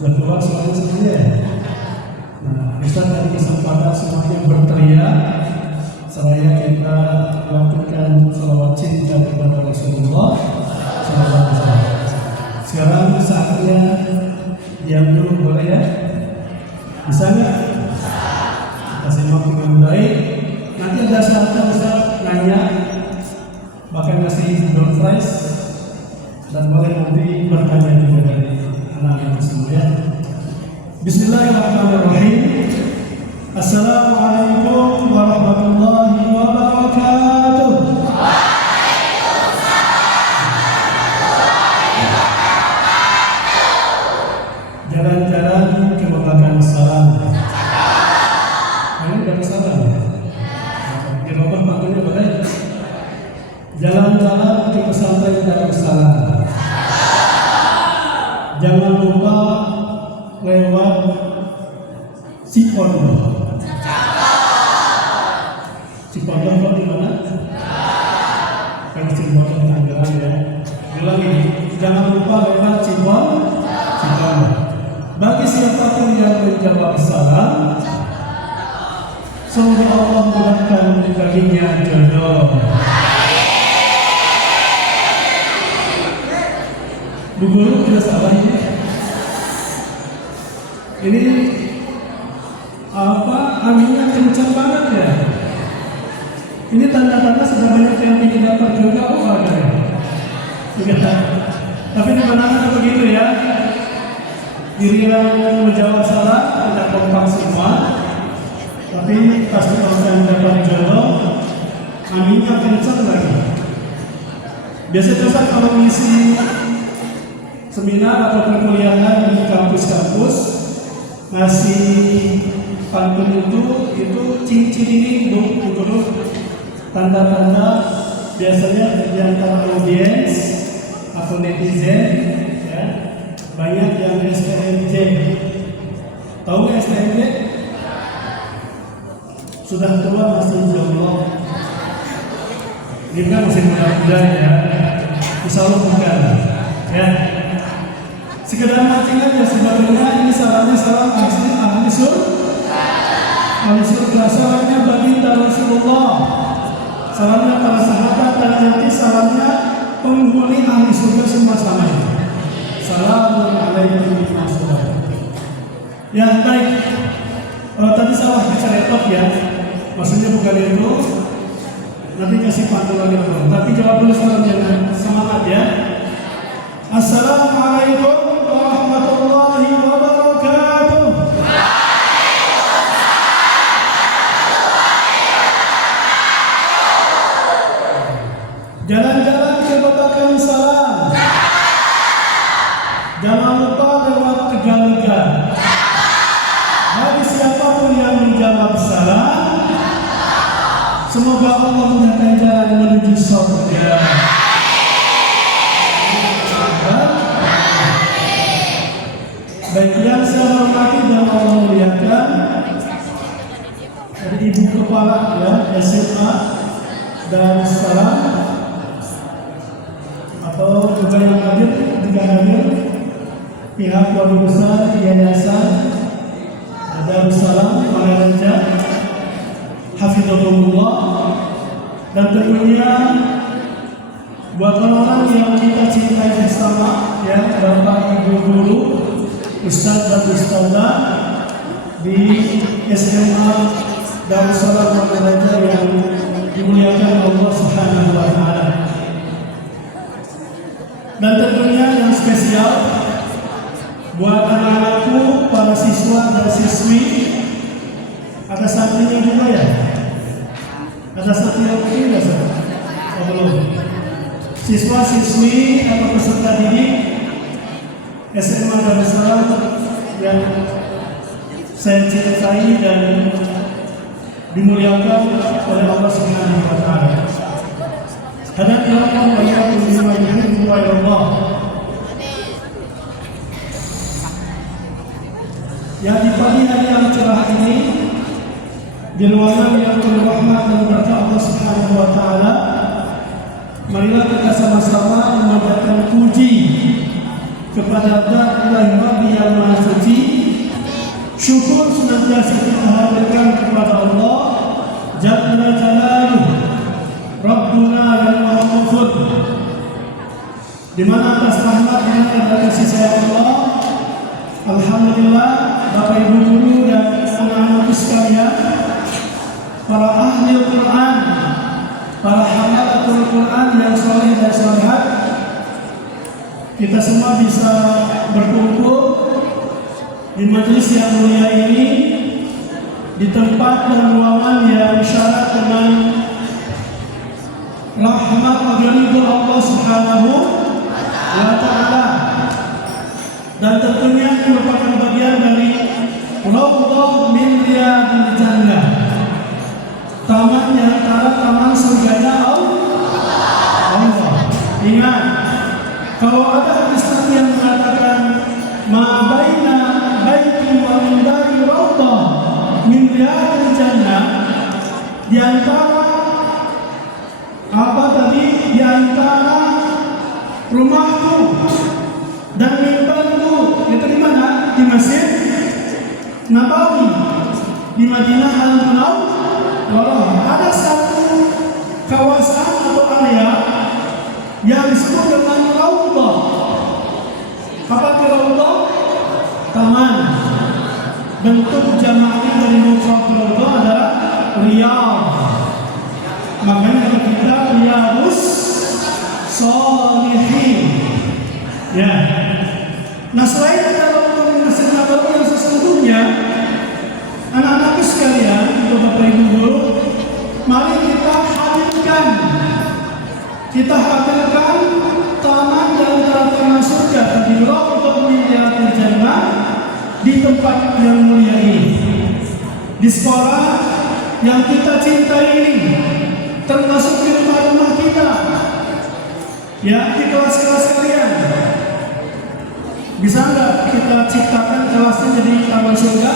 Sudah keluar suaranya semuanya ya? Nah, Ustaz dan kesempatan semuanya berteriak seraya kita lakukan salawat cinta kepada Rasulullah SAW. Sekarang saatnya yang dulu boleh ya? Bisa nggak? Kita simak dengan baik. Nanti ada saatnya Ustaz nanya, bahkan kasih door prize, dan boleh nanti bertanya juga dari anak-anak semua ya. Bismillahirrahmanirrahim. Assalamualaikum warahmatullahi wabarakatuh. Jalan-jalan ke Babakan Salam. Ini dari salam ya? Di Bapak panggilnya boleh? Jalan-jalan ke pesantren Darussalam. Jangan lupa lewat Sipondo. Cirebon dan Tangerang ya. Ulangi, jangan lupa lewat Cirebon. Bagi siapapun yang menjawab salam, semoga Allah mudahkan baginya jodoh. Bu Guru tidak salah ini. Ini apa? Anginnya kencang banget ya. Ini tanda-tanda sudah banyak yang ingin dapat jodoh ada ya. Tapi di mana begitu ya. Diri yang menjawab salah tidak kompak semua, tapi pasti akan dapat jodoh. Aminnya kencang lagi. Biasa kalau ngisi seminar atau perkuliahan di kampus-kampus ngasih pantun itu cincin ini itu tanda-tanda biasanya di antara audiens atau netizen ya. Banyak yang STMJ. Tahu STMJ? Sudah tua masih jomblo. Ini kan masih muda-muda ya. Insya Allah bukan. Ya. Sekedar mancing aja sebetulnya ini salamnya salam ahli surga. Ahli surga salamnya baginda Rasulullah. Salamnya para sahabat dan nanti salamnya penghuni ahli surga semua selamanya. Assalamualaikum warahmatullahi wabarakatuh. Ya baik, tadi salah diceretot ya. Maksudnya bukan itu. Nanti kasih pantun lagi dulu. Tapi jawab dulu salamnya, semangat ya. Assalamualaikum warahmatullahi wabarakatuh. Jalan-jalan ke Babakan salam. Jangan lupa lewat Tegalega. Bagi siapapun yang menjawab salam, semoga Allah mudahkan jalan menuju surga. Baik yang saya hormati dan Allah muliakan, dari Ibu Kepala ya SMA Darussalam atau juga yang hadir pihak wali besar Yayasan Darussalam Maharaja Hafizahullah, dan tentunya buat orang-orang yang kita cintai bersama ya, Bapak Ibu guru, Ustadz dan Ustadzah di SMA Darussalam Maharaja yang dimuliakan Allah Subhanahu wa taala. Dan tentunya yang spesial buat anak-anakku, para siswa dan siswi, ada santrinya juga ya? Ada santri yang mungkin nggak sih? Oh belum. Siswa-siswi atau peserta didik SMA Darussalam yang saya cintai dan dimuliakan oleh Allah Subhanahu wa taala. Hadirin wa iyyakum wa Allah. Yang di pagi hari yang cerah ini, di ruangan yang penuh rahmat dan berkah Allah Subhanahu wa taala, marilah kita sama-sama memanjatkan puji kepada Zat Ilahi Rabbi yang Maha Suci. Syukur senantiasa kita hadirkan kepada Allah Jalla Jalaluh, Rabbuna yang Maha Ghafur, di mana atas rahmat dan kasih sayang Allah, alhamdulillah, Bapak Ibu guru dan anak-anakku sekalian, para ahli Al-Quran, para hafal Al-Quran yang soleh dan solehat, kita semua bisa berkumpul di majelis yang mulia ini, di tempat dan ruangan yang syarat dengan rahmat dan ridho Allah Subhanahu wa taala, dan tentunya merupakan bagian dari Raudhah min Riyadil Jannah, taman yang antara taman surganya Allah. Ingat, kalau ada hadis yang mengatakan ma baina baiti wa minbari Raudhah min Riyadil Jannah, di antara apa tadi? Di antara rumahku dan mimbarku itu di mana? Di Masjid Nabawi di Madinah Al-Munawwarah. Ada satu kawasan atau area yang disebut dengan Raudhah. Apa itu Raudhah? Taman. Bentuk jamaknya dari mufrad Raudhah adalah Riyadh. Makanya kita Riyadhus Shalihin. Ya. Nah, selain Raudhah Masjid Nabawi yang sesungguhnya, anak-anakku sekalian, Bapak Ibu guru, mari kita hadirkan taman dan taman surga di Raudhah min Riyadhil Jannah di tempat yang mulia ini, di sekolah yang kita cintai ini, termasuk di rumah-rumah kita, ya, di kelas-kelas kalian. Bisa nggak kita ciptakan kelasnya jadi taman surga?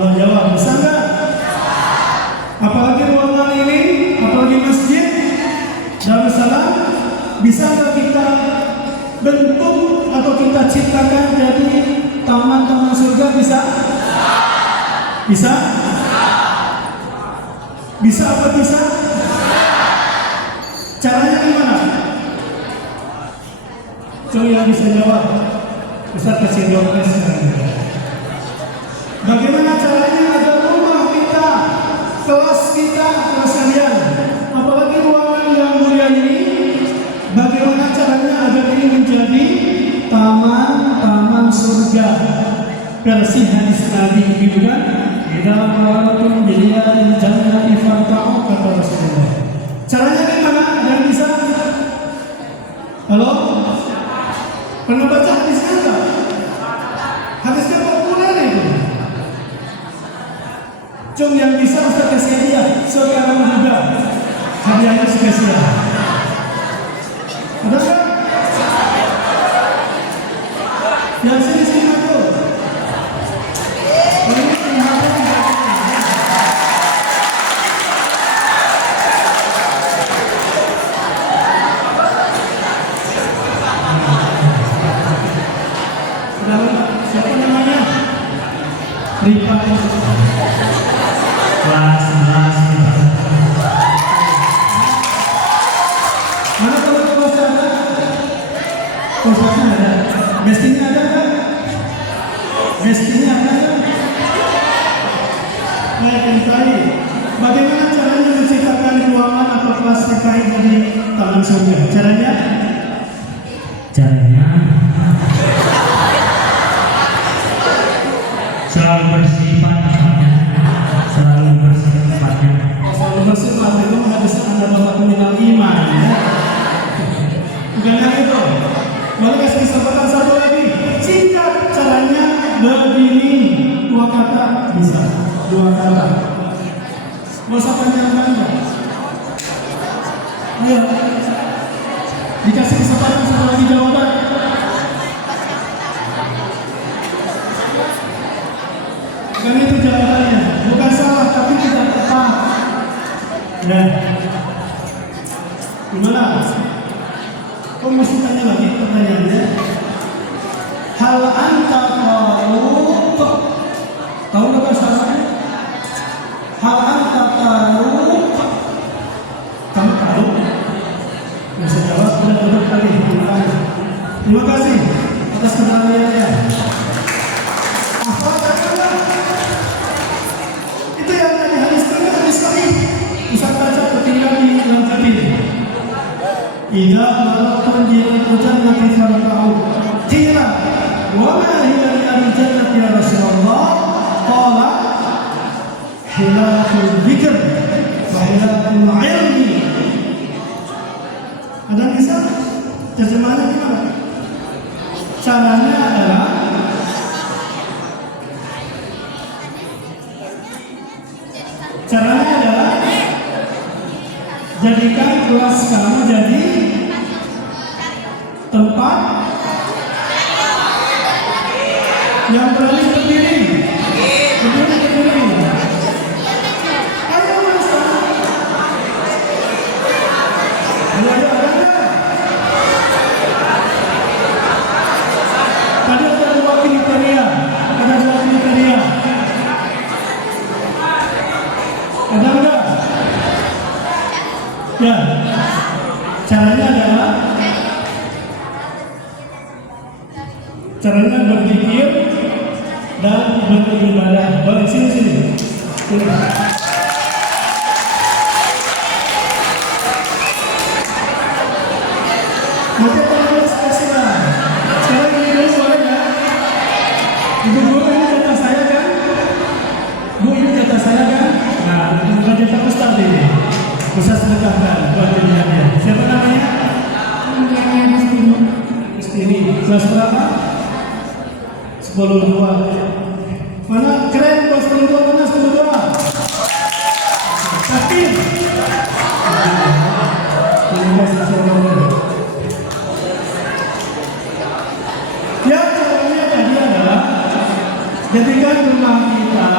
Jawab, bisa nggak? Apalagi ruangan ini, apalagi masjid Darussalam, bisa nggak kita bentuk atau kita ciptakan jadi taman-taman surga? Bisa? Bisa? Bisa apa bisa? Caranya gimana? Coba yang bisa jawab. Ustaz kasih jawabnya sekarang. Bagaimana caranya agar rumah kita, kelas kita, kelas kalian, apalagi ruangan yang mulia ini, bagaimana caranya agar ini menjadi taman-taman surga? Versi hadis Nabi gitu kan? Idza qaratum biliyadil jannati fanta'u kata Rasulullah. Caranya gimana? Yang bisa? Halo? Pernah baca hadisnya enggak? Hadisnya populer itu. Cuma yang bisa Ustaz kasih hadiah sekarang juga. Hadiahnya spesial. Ada nggak? Yang sini aku. Ini kenapa tidak? Siapa namanya? Rifa. Kelas 11. Mana kalau kelas ada? Kelasnya ada. Mestinya ada kan? Mestinya ada kan? Baik, tadi. Bagaimana caranya menciptakan ruangan atau kelas terkait dari taman surga? Caranya? Selalu bersifat tempatnya. Selalu bersifat itu harus ada bapak minal iman, ya. Bukan hanya itu. Lalu kasih kesempatan satu lagi. Singkat caranya begini, 2 kata bisa. 2 kata. Mau usah panjang-panjang. Ayo. Dikasih kesempatan satu lagi jawaban. Bukan itu jawabannya, bukan salah tapi tidak tepat. Ya, gimana? Kok mesti tanya lagi pertanyaannya? Hal anta taruq, tahu nggak bahasa Arabnya? Hal anta taruq, kamu tahu? Bisa jawab, udah duduk kali. Terima kasih atas keberaniannya. Itu yang tadi hadis sahih. Ustaz baca ketinggalan di dalam hadis. Idza marartum bil jannati farta'u. Qila wa ma hiya al jannati ya Rasulullah? Qala hilatul dzikr wa hilatul ilmi. Ada bisa? Terjemahannya gimana? Caranya adalah jadikan kelas kamu jadi tempat yang berani berdiri. Ayo mas, ayo ada nggak? kriteria. Ada 2 kriteria. Ada enggak? Ya. Caranya adalah berzikir dan beribadah. Boleh sini. Nanti teman spesial. Sekarang ini dulu boleh ya? Ibu guru ini jatah saya kan? Bu ini jatah saya kan? Nah, bukan jatah Ustaz ini. Ustaz sedekahkan buat dirinya. Siapa namanya? Ini kelas berapa? 10-2. Mana keren kelas 10-2? Mana 10-2? Sakit. Ya, caranya tadi adalah jadikan rumah kita,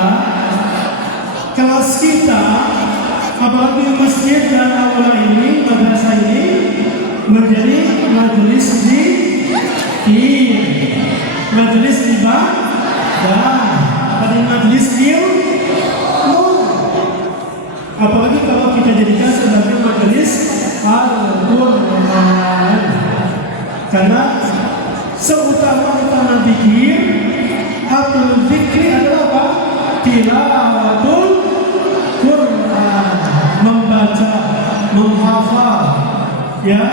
kelas kita, apalagi masjid dan aula ini, madrasah ini menjadi majelis majelis ibadah, pada majelis ilmu. Apalagi kalau kita jadikan sebagai majelis Al-Quran, karena seutama-utama zikir atau zikri adalah apa? Tilawatul Quran, membaca, menghafal, ya,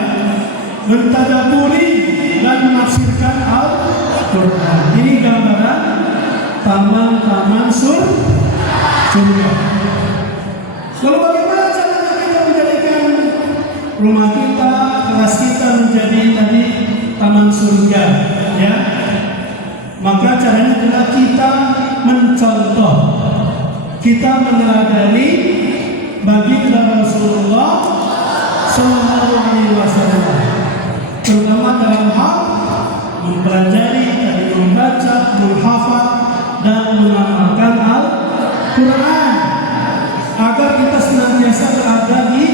mentadaburi dan menafsirkan Al-Quran. Ini gambaran taman-taman surga. Lalu bagaimana caranya kita menjadikan rumah kita, kelas kita menjadi tadi taman surga, ya? Maka caranya adalah kita mencontoh, kita meneladani baginda Rasulullah Sallallahu Alaihi Wasallam, terutama dalam hal mempelajari, membaca, menghafal dan mengamalkan Al-Quran, agar kita senantiasa berada di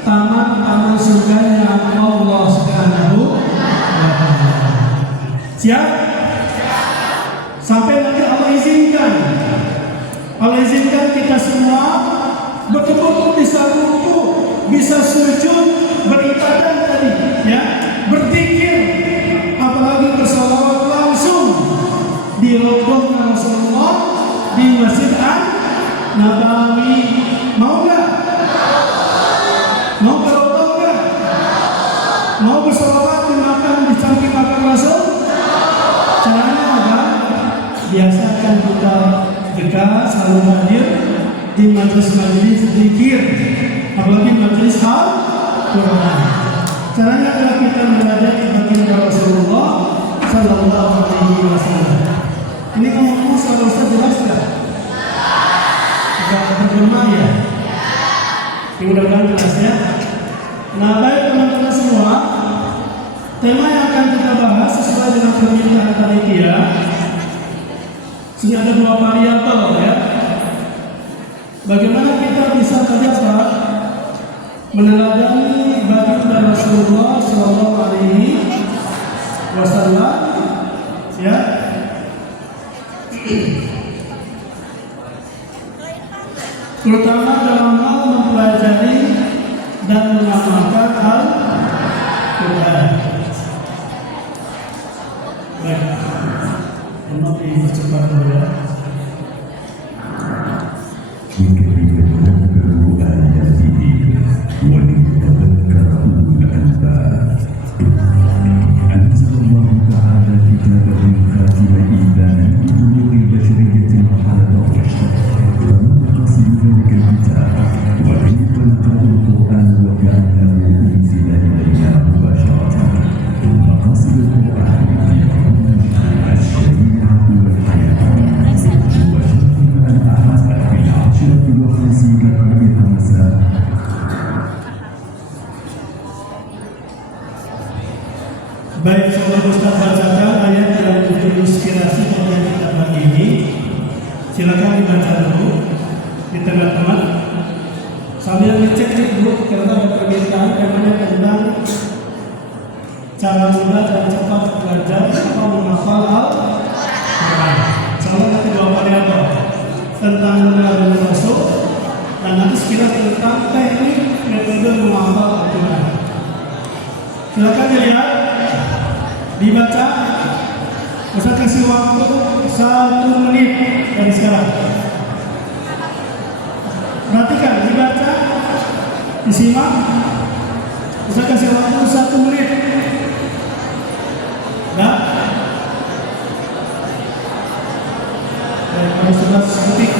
taman-taman surga yang Allah Subhanahu wa Ta'ala. Siap? Sampai nanti Allah izinkan kita semua betul-betul bisa rukuk, bisa sujud, beribadah tadi, ya, berzikir, apalagi bersalawat langsung di rombongan Rasulullah di Masjid An-Nabawi. Mau nggak? Mau berdoa nggak? Mau bersalawat di samping makam Rasul? Caranya apa? Biasakan kita dekat, selalu hadir di majelis-majelis zikir, apalagi majelis Al-Quran. Caranya adalah kita berada di baginda Rasulullah Sallallahu Alaihi Wasallam. Ini ngomong sama Ustaz jelas nggak? Agak bergema ya? Ini mudah-mudahan jelas ya. Nah, baik teman-teman semua, tema yang akan kita bahas sesuai dengan permintaan panitia. Sini ada 2 variabel ya. Bagaimana kita bisa terbiasa meneladani baginda Rasulullah Sallallahu Alaihi Wasallam, ya. Terutama dalam hal mempelajari dan mengamalkan Al-Quran. Baik, mohon dipercepat dulu ya. Baik, saudara Ustaz bacakan ayat yang menjadi inspirasi dari kitab ini. Silakan dibaca dulu di tengah-tengah sambil ngecek dulu karena ada perbedaan temanya tentang cara mudah dan cepat belajar atau menghafal Ustaz kasih waktu 1 menit dari sekarang. Perhatikan, dibaca, disimak. Ustaz kasih waktu 1 menit. Nah, baik, 11 detik.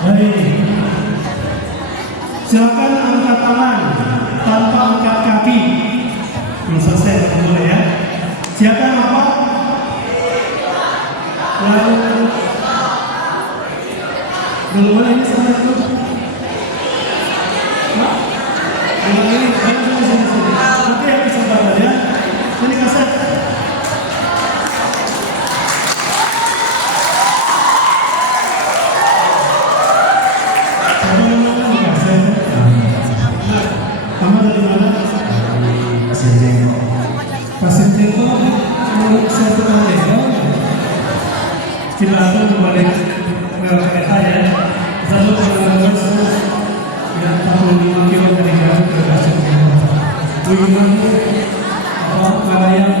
Baik, silakan angkat tangan tanpa angkat kaki. Belum selesai, boleh ya. Silakan apa? Lalu belum boleh ini sampai itu. Belum ini, sini. Nanti yang kesempatan ya. Sini kaset. Kamu dari mana? Pasir Teko, saya pernah Teko. Tidak ada kembali kereta ya. Satu kilometer yang 45 km dari Garut ke Pasir Teko. Tujuan apa Karayang,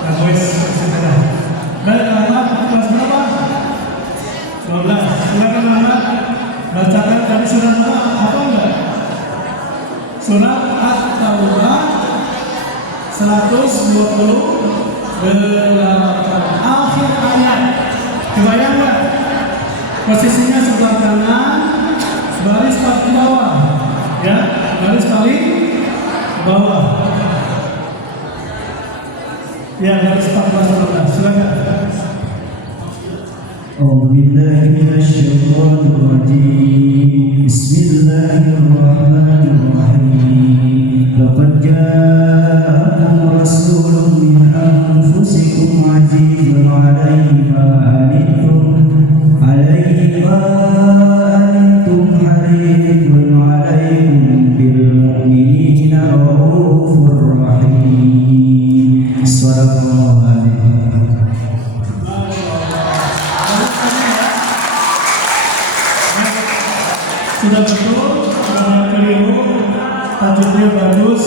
Nagoes, etc. Baik, anak kelas berapa? 12. Silakan anak bacakan tadi surat apa enggak? Surat At-Taubah 128 akhir ayat. Kebayang nggak? Posisinya sebelah kanan, baris paling bawah, ya, baris paling bawah. Ya, baris 14. Silakan. أعوذ بالله من الشيطان الرجيم بسم الله الرحمن الرحيم لقد جاءكم رسول من أنفسكم عزيز عليه ما أنتم حريص عليكم بالمؤمنين رؤوف رحيم صدق الله العظيم. Sudah betul, sudah keliru, tajuknya bagus,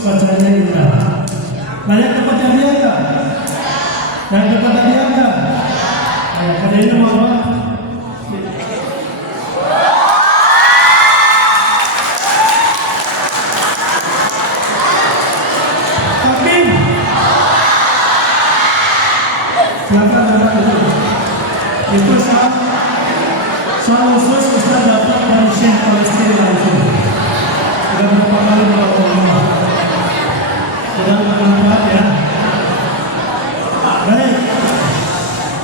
bacanya indah. Banyak tempat yang diangkat, dan tempat yang diangkat. Ada ini nama apa? Hakim. Silakan dapat itu. Itu soal khusus Ustaz dapat dari Syekh Palestina langsung. Sudah berapa kali bawa sudah bermanfaat ya. Baik,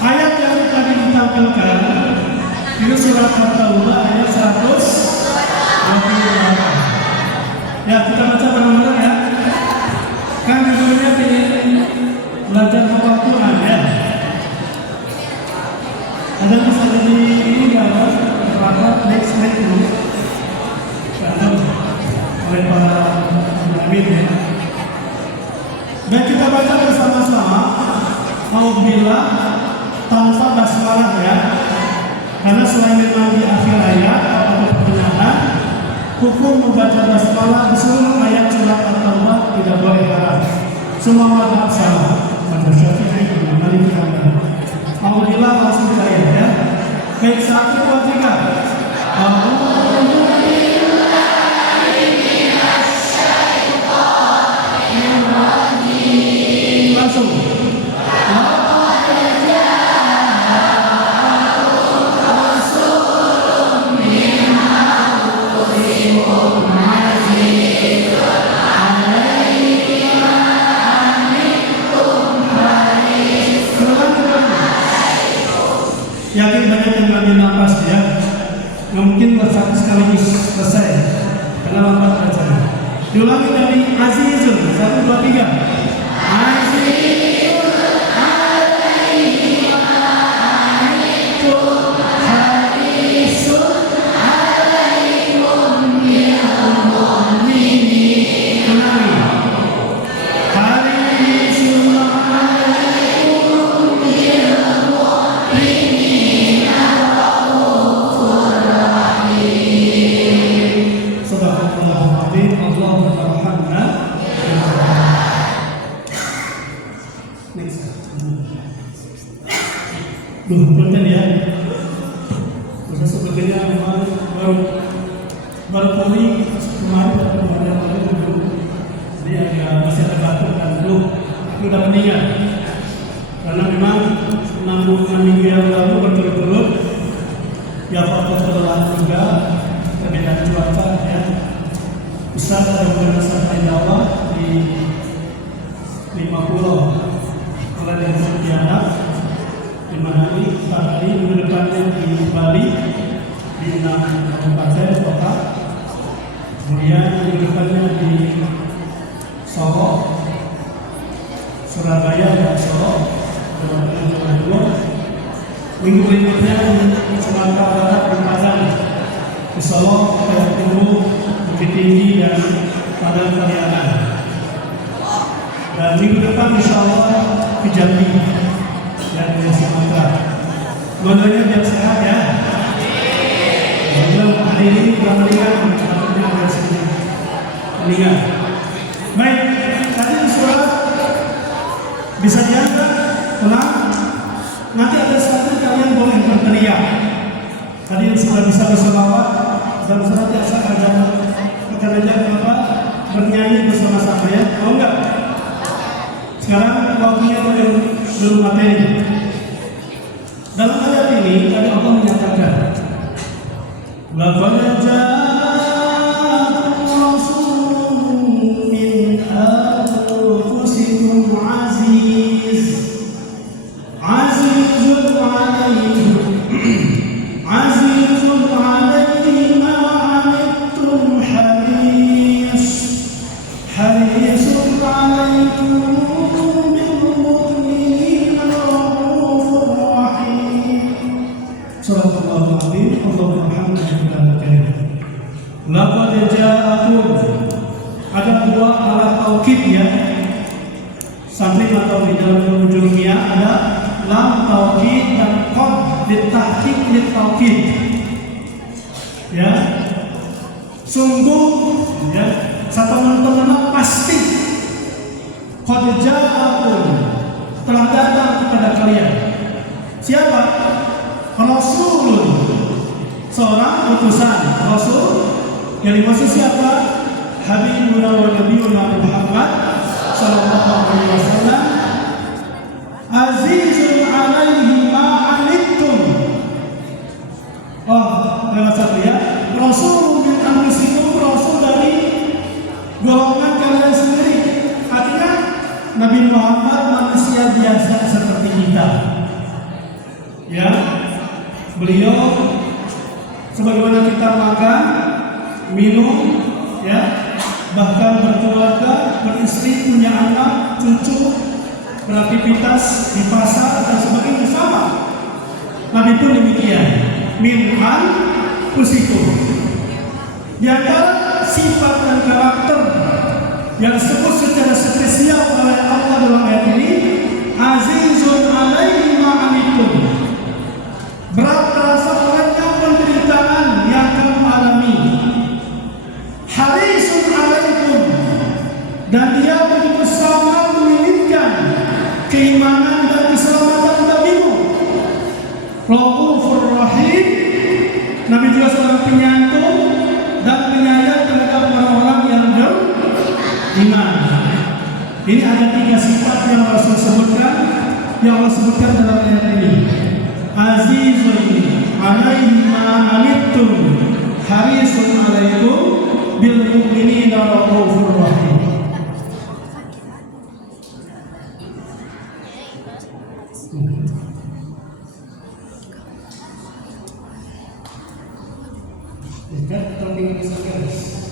ayat yang tadi ditampilkan itu surat At-Taubah ayat 128. Ya, kita baca bareng-bareng ya. Kan judulnya ini belajar hafal Quran ya. Ada bisa jadi ini gambar apa next dulu atau oleh para Nabi ya. Dan kita baca bersama-sama Auzubillah tanpa basmalah ya. Karena selain memang di akhir ayat atau pertengahan, hukum membaca basmalah di seluruh ayat surat At-Taubah tidak boleh haram. Semua mazhab sama. Mazhab Syafi'i, Maliki, Hanafi. Auzubillah langsung kita ya. Baik, 1, 2, 3. Langsung. Diulangi dari Azizun. 1, 2, 3. Azizun alaihi ma anittum harisun alaikum bil mu'minin. Ulangi. Harisun alaikum bil mu'minin raufur rahim. Sadaqallahul azim. Allahumma arhamna. Next. Punten ya. Masa sebetulnya memang baru kali kemarin atau kemarin dulu. Jadi agak masih ada batuk dan flu. Itu udah meninggal. Karena memang 6 minggu yang lalu berturut-turut ya faktor kelelahan juga, perbedaan cuaca ya. Ustaz ada beberapa sampai Jawa di 5 pulau. Kalau di Pontianak 5 hari, 4 hari, minggu depannya di Bali di 6 kabupaten kota. Kemudian minggu depannya di Solo, Surabaya dan Solo, Jawa Timur. Minggu berikutnya di Sumatera Barat di Padang, di Solo, Jawa Timur, Bukit Tinggi dan Padang Pariaman. Dan minggu depan insya Allah ke Jambi dan di Sumatera. Semuanya biar sehat ya. Semoga hari ini telah meninggal, takutnya ada sedikit meninggal. Baik, tadi surat bisa diangkat, ulang. Nanti ada satu kalian boleh berteriak. Tadi yang sudah bisa berselawat dan surat yang saya akan ajak apa bernyanyi bersama-sama ya. Mau enggak? Sekarang waktunya belum materi. Dalam ayat ini tadi Allah menyatakan, laqad ja'akum rasulun min anfusikum azizun 'alaihi ma 'anittum harisun 'alaikum Sadaqallahul azim. Allahumma hamdana karim. Laqad ja'akum. Ada dua alat taukid ya. Santri atau di dalam ujungnya ada lam taukid dan qad ditahqiq litaukid. Ya. Sungguh ya, satu teman-teman pasti qad ja'akum telah datang kepada kalian. Siapa? Rasulun, seorang utusan Rasul yang dimaksud siapa? Habibuna wa nabiyuna Muhammad sallallahu alaihi wasallam. Azizun 'alaihi ma 'anittum. Oh, lewat satu ya. Rasul min anfusikum, Rasul dari golongan kalian sendiri. Artinya Nabi Muhammad manusia biasa seperti kita. Ya. Beliau sebagaimana kita makan, minum, ya, bahkan berkeluarga, beristri, punya anak, cucu, beraktivitas di pasar dan sebagainya sama. Nabi pun demikian. Min anfusikum. Di antara sifat dan karakter yang disebut secara spesial oleh Allah dalam ayat ini, azizun 'alaihi ma 'anittum. Berat terasa olehnya penderitaan yang kamu alami. Harisun 'alaikum, dan dia begitu sangat menginginkan keimanan dan keselamatan bagimu. Raufur rahim, Nabi juga seorang penyantun dan penyayang terhadap orang-orang yang beriman. Ini ada 3 sifat yang Rasul sebutkan, yang Allah sebutkan dalam ayat ini. Azizun 'alaihi ma 'anittum harisun 'alaikum bil mu'minina raufur rahim. Dekat atau tinggal di guys.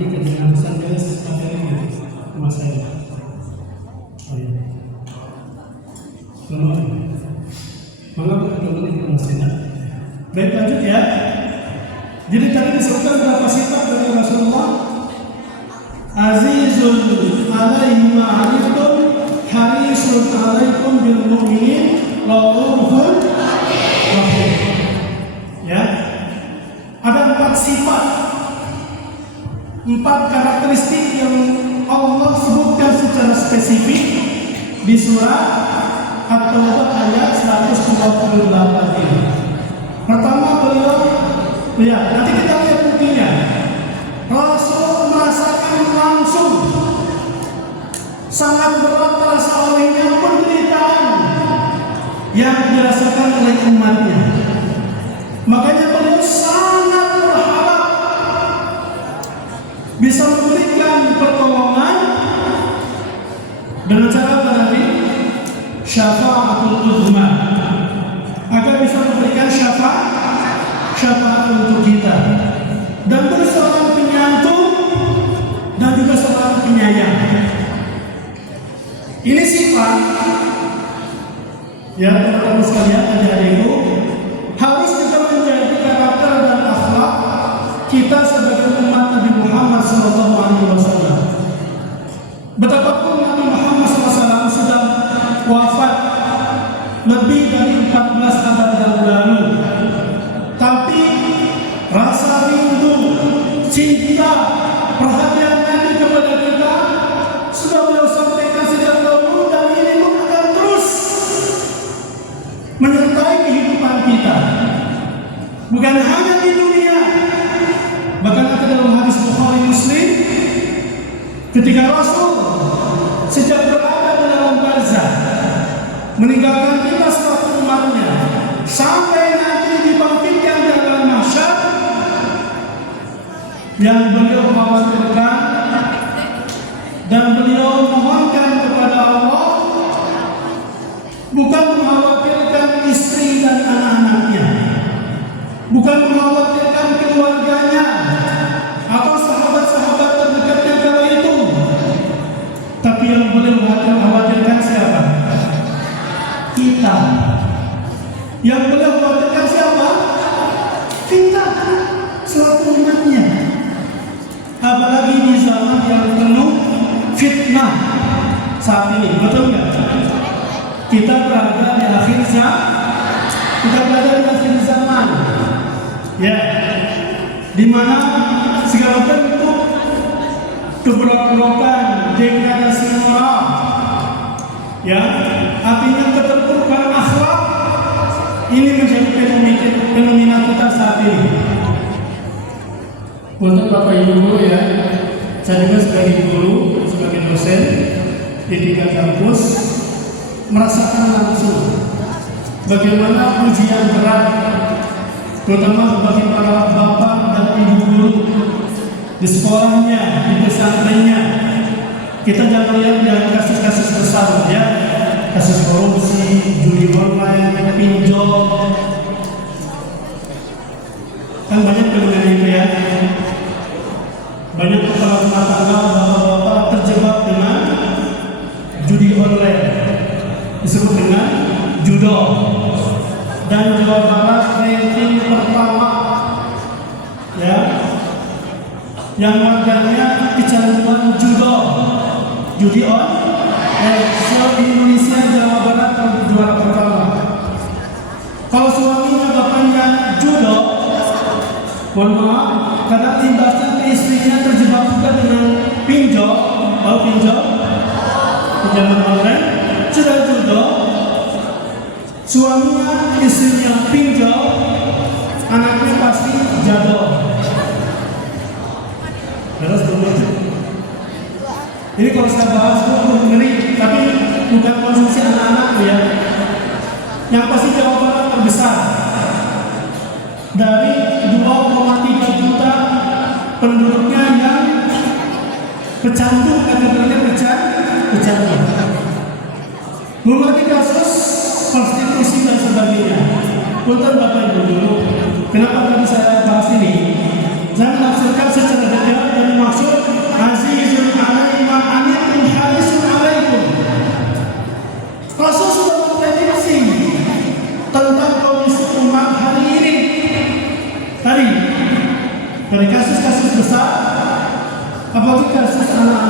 ini kejangan pesan guys materi sama saya. Oh iya. Selamat. Mengapa kita di masjid? Baik, lanjut ya. Jadi tadi disebutkan beberapa sifat dari Rasulullah. Azizun alaihi ma'arifun, harisun alaikum bil mu'minin, raufun rahim. Ya. Ada 4 sifat, 4 karakteristik yang Allah sebutkan secara spesifik di surah At-Taubah ayat 128 ini. Pertama beliau, ya nanti kita lihat buktinya. Rasul merasakan langsung sangat berat terasa olehnya penderitaan yang dirasakan oleh umatnya. Makanya beliau sangat berharap bisa memberikan pertolongan dengan cara apa tadi? Syafa'atul uzma, agar bisa memberikan syafaat untuk kita. Dan beliau seorang penyantun dan juga seorang penyayang. Ini sifat ya teman-teman sekalian, adik-adikku, harus kita menjadi karakter dan akhlak kita sebagai umat Nabi Muhammad SAW. Betapapun Nabi Muhammad SAW sudah wafat lebih dari 14 abad yang lalu, tapi rasa rindu, cinta, perhatian Nabi kepada kita sudah beliau sampaikan sejak dahulu, dan ini pun akan terus menyertai kehidupan kita, bukan hanya di dunia. Bahkan ada dalam hadis Bukhari Muslim, ketika Rasul sejak berada di dalam barzah meninggalkan kita selaku umatnya sampai nanti dibangkitkan di dalam mahsyar, yang beliau khawatirkan dan beliau mohonkan kepada Allah bukan mengkhawatirkan istri dan anak-anaknya, bukan mengkhawatirkan keluarganya atau sahabat-sahabat terdekatnya kala itu, tapi yang beliau khawatirkan siapa? Kita. Yang beliau khawatirkan siapa? Kita selaku umatnya. Apalagi di zaman yang penuh fitnah saat ini, betul nggak? Kita berada di akhir zaman, ya, di mana segala bentuk keberontakan, degradasi moral, ya, artinya keterpurukan akhlak, ini menjadi fenomena kita saat ini. Untuk Bapak Ibu guru ya, saya juga sebagai guru, sebagai dosen di 3 kampus merasakan langsung bagaimana ujian berat, terutama bagi para bapak dan ibu guru di sekolahnya, di pesantrennya. Kita jangan lihat yang kasus-kasus besar ya, kasus korupsi, judi online, pinjol, kan banyak fenomena itu ya. Banyak kepala rumah tangga, bapak-bapak terjebak dengan judi online, disebut dengan judo. Dan Jawa Barat ranking pertama, ya, yang warganya kecanduan judo, judi online. Di Indonesia Jawa Barat juara pertama. Kalau suaminya bapaknya judo, mohon maaf, karena imbasnya ke istrinya terjebak juga dengan pinjol. Tahu pinjol? Pinjaman online. Sudah judo, suaminya, istrinya pinjol, anaknya pasti jadol. Terus begitu. Ini kalau saya bahas itu ngeri, tapi bukan konsumsi anak-anak ya. Yang pasti Jawa Barat terbesar. Dari 2,3 juta penduduknya yang pecandu, kategorinya pecandu. Belum lagi kasus prostitusi dan sebagainya. Punten Bapak Ibu dulu, kenapa tadi saya bahas ini? Saya menafsirkan secara detail dan maksud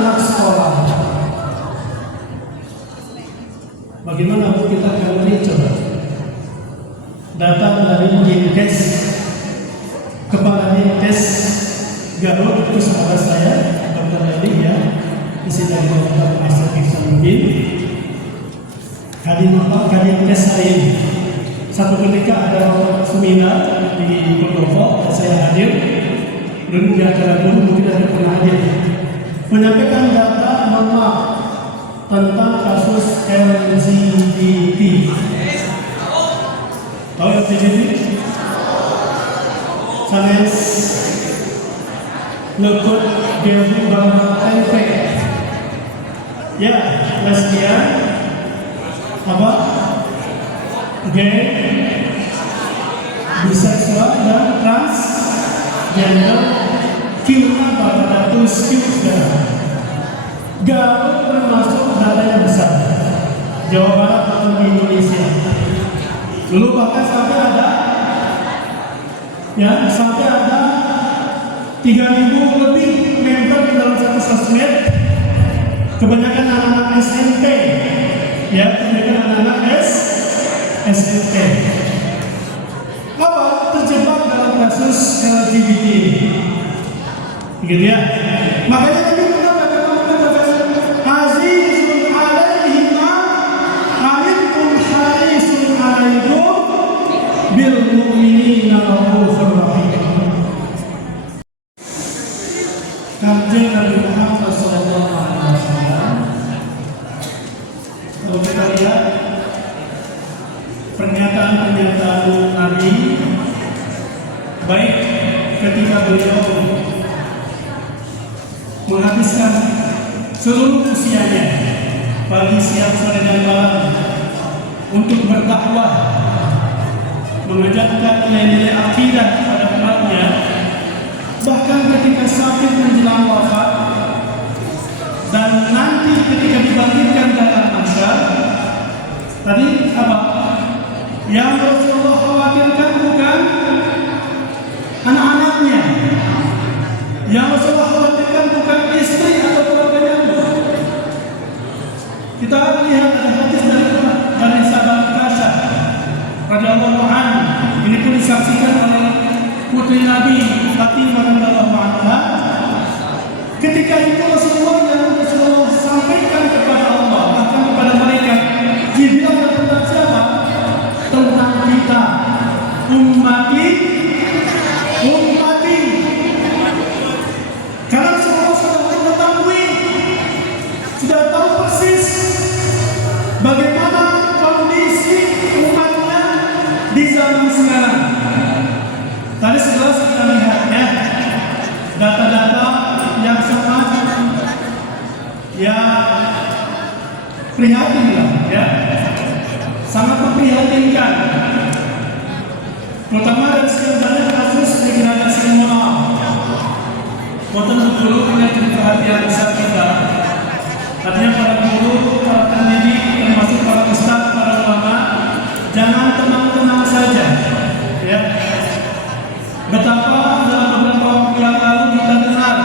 anak sekolah. Bagaimana Bu kita kembali coba? Data dari Dinkes, Kepala Dinkes Garut itu sahabat saya, Dr. Leli ya, isi dari Dr. Asad Iksanuddin, Kadinkes hari ini. Satu ketika ada seminar di Pendopo, saya hadir, dan di acara dulu mungkin ada pernah hadir, menyampaikan data normal tentang kasus LGBT. Tahu LGBT? Sanes lekut gebu bama tempe. Ya, lesbian, apa? Gay, biseksual dan transgender, Q-nya pada Q-nya. Garut termasuk data yang besar, Jawa Barat atau di Indonesia. Dulu bahkan sampai ada 3.000 lebih member di dalam satu sosmed, kebanyakan anak-anak SMP, ya, kebanyakan anak-anak SMP. Apa? Terjebak dalam kasus LGBT, gitu ya. Makanya tadi kita katakan azizun alaihi ma anittum harisun alaikum bil mu'minina raufur rahim. Kanjeng Nabi Muhammad sallallahu alaihi wasallam, kalau kita lihat pernyataan Nabi, baik ketika beliau menghabiskan seluruh usianya, pagi, siang, sore, dan malam, untuk berdakwah, mengajarkan nilai-nilai akidah kepada umatnya, bahkan ketika sakit menjelang wafat, dan nanti ketika dibangkitkan dalam mahsyar, tadi apa? Yang Rasulullah khawatirkan bukan anak-anaknya, yang Rasulullah khawatirkan bukan istri atau keluarganya. Kita lihat ada hadis dari sahabat Kasyaf radhiyallahu anha. Ini pun disaksikan oleh putri Nabi Fatimah radhiyallahu anha. Ketika itu Rasulullah sampaikan kepada Allah, bahkan kepada mereka, Jibril tentang siapa? Tentang kita, ummati. Karena Rasulullah sudah mengetahui, sudah tahu persis bagaimana kondisi umatnya di zaman sekarang. Tadi setelah kita lihat ya, data-data yang sangat prihatin lah ya, sangat memprihatinkan, terutama dari sekian banyak kasus degradasi moral. Wonten guru yang jadi perhatian besar kita, artinya para guru, para pendidik, termasuk para ustadz, para ulama, jangan tenang-tenang saja ya. Betapa dalam beberapa waktu yang lalu kita dengar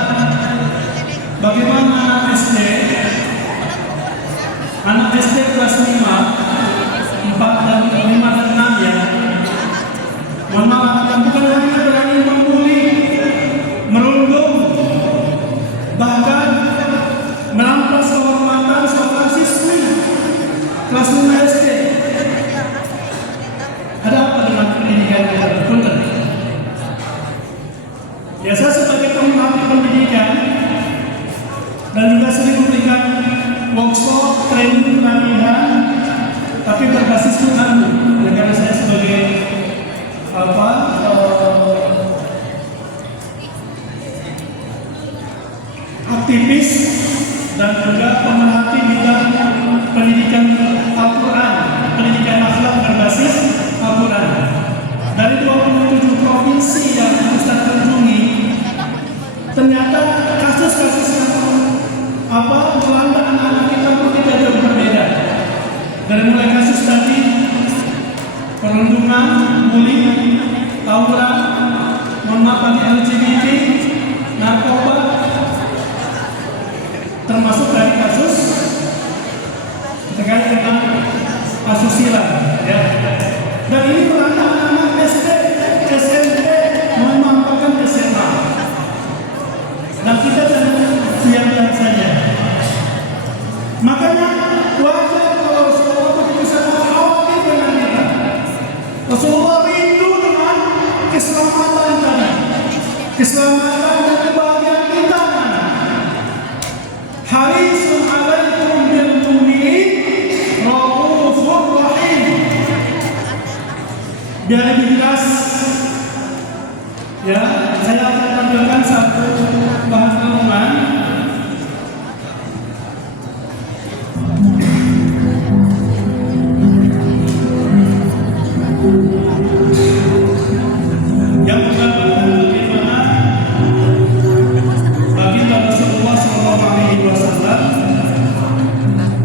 bagaimana anak SD kelas 5, 4 dan 5 dan 6 ya, mohon maaf, bukan hanya berani membuli, merundung, bahkan merampas kehormatan seorang siswi kelas 5 SD. Ada apa dengan pendidikan kita? Punten. Ya, saya sebagai pemerhati pendidikan dan juga sering memberikan workshop, training, pelatihan, tapi berbasis Tuhan. Karena saya sebagai aktivis dan juga pemerhati bidang pendidikan Al-Quran, pendidikan akhlak berbasis Al-Quran. Dari 27 provinsi yang Ustaz kunjungi, ternyata kasus-kasus yang melanda anak-anak kita pun tidak jauh berbeda. Dari mulai kasus tadi, perundungan, bullying, tawuran, mohon maaf, LGBT, narkoba, termasuk dari kasus terkait dengan asusila, ya. Dan ini melanda anak-anak SD, SMP, memanfaatkan SMA. Dan kita jangan diam-diam saja. Makanya wajar kalau Rasulullah begitu sangat khawatir dengan kita. Rasulullah rindu dengan keselamatan tadi, keselamatan dan kebahagiaan kita. Harisun alaikum bil mu'minin raufur rahim. Biar lebih jelas, ya, saya akan tampilkan satu bahan renungan yang menggambarkan bagaimana baginda Rasulullah SAW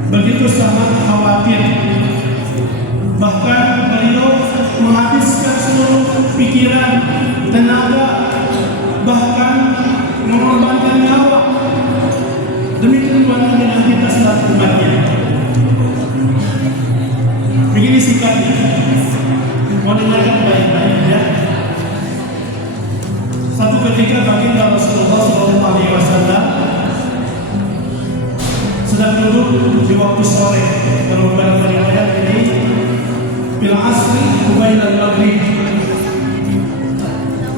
begitu sangat khawatir, bahkan beliau menghabiskan seluruh pikiran, tenaga, bahkan mengorbankan nyawa demi kehidupan dengan kita selaku umatnya. Begini sikapnya, mau dengarkan baik-baik, ya. Satu ketika baginda Rasulullah SAW sedang duduk di waktu sore, kalau beberapa riwayat ini bil asri ubailal maghrib,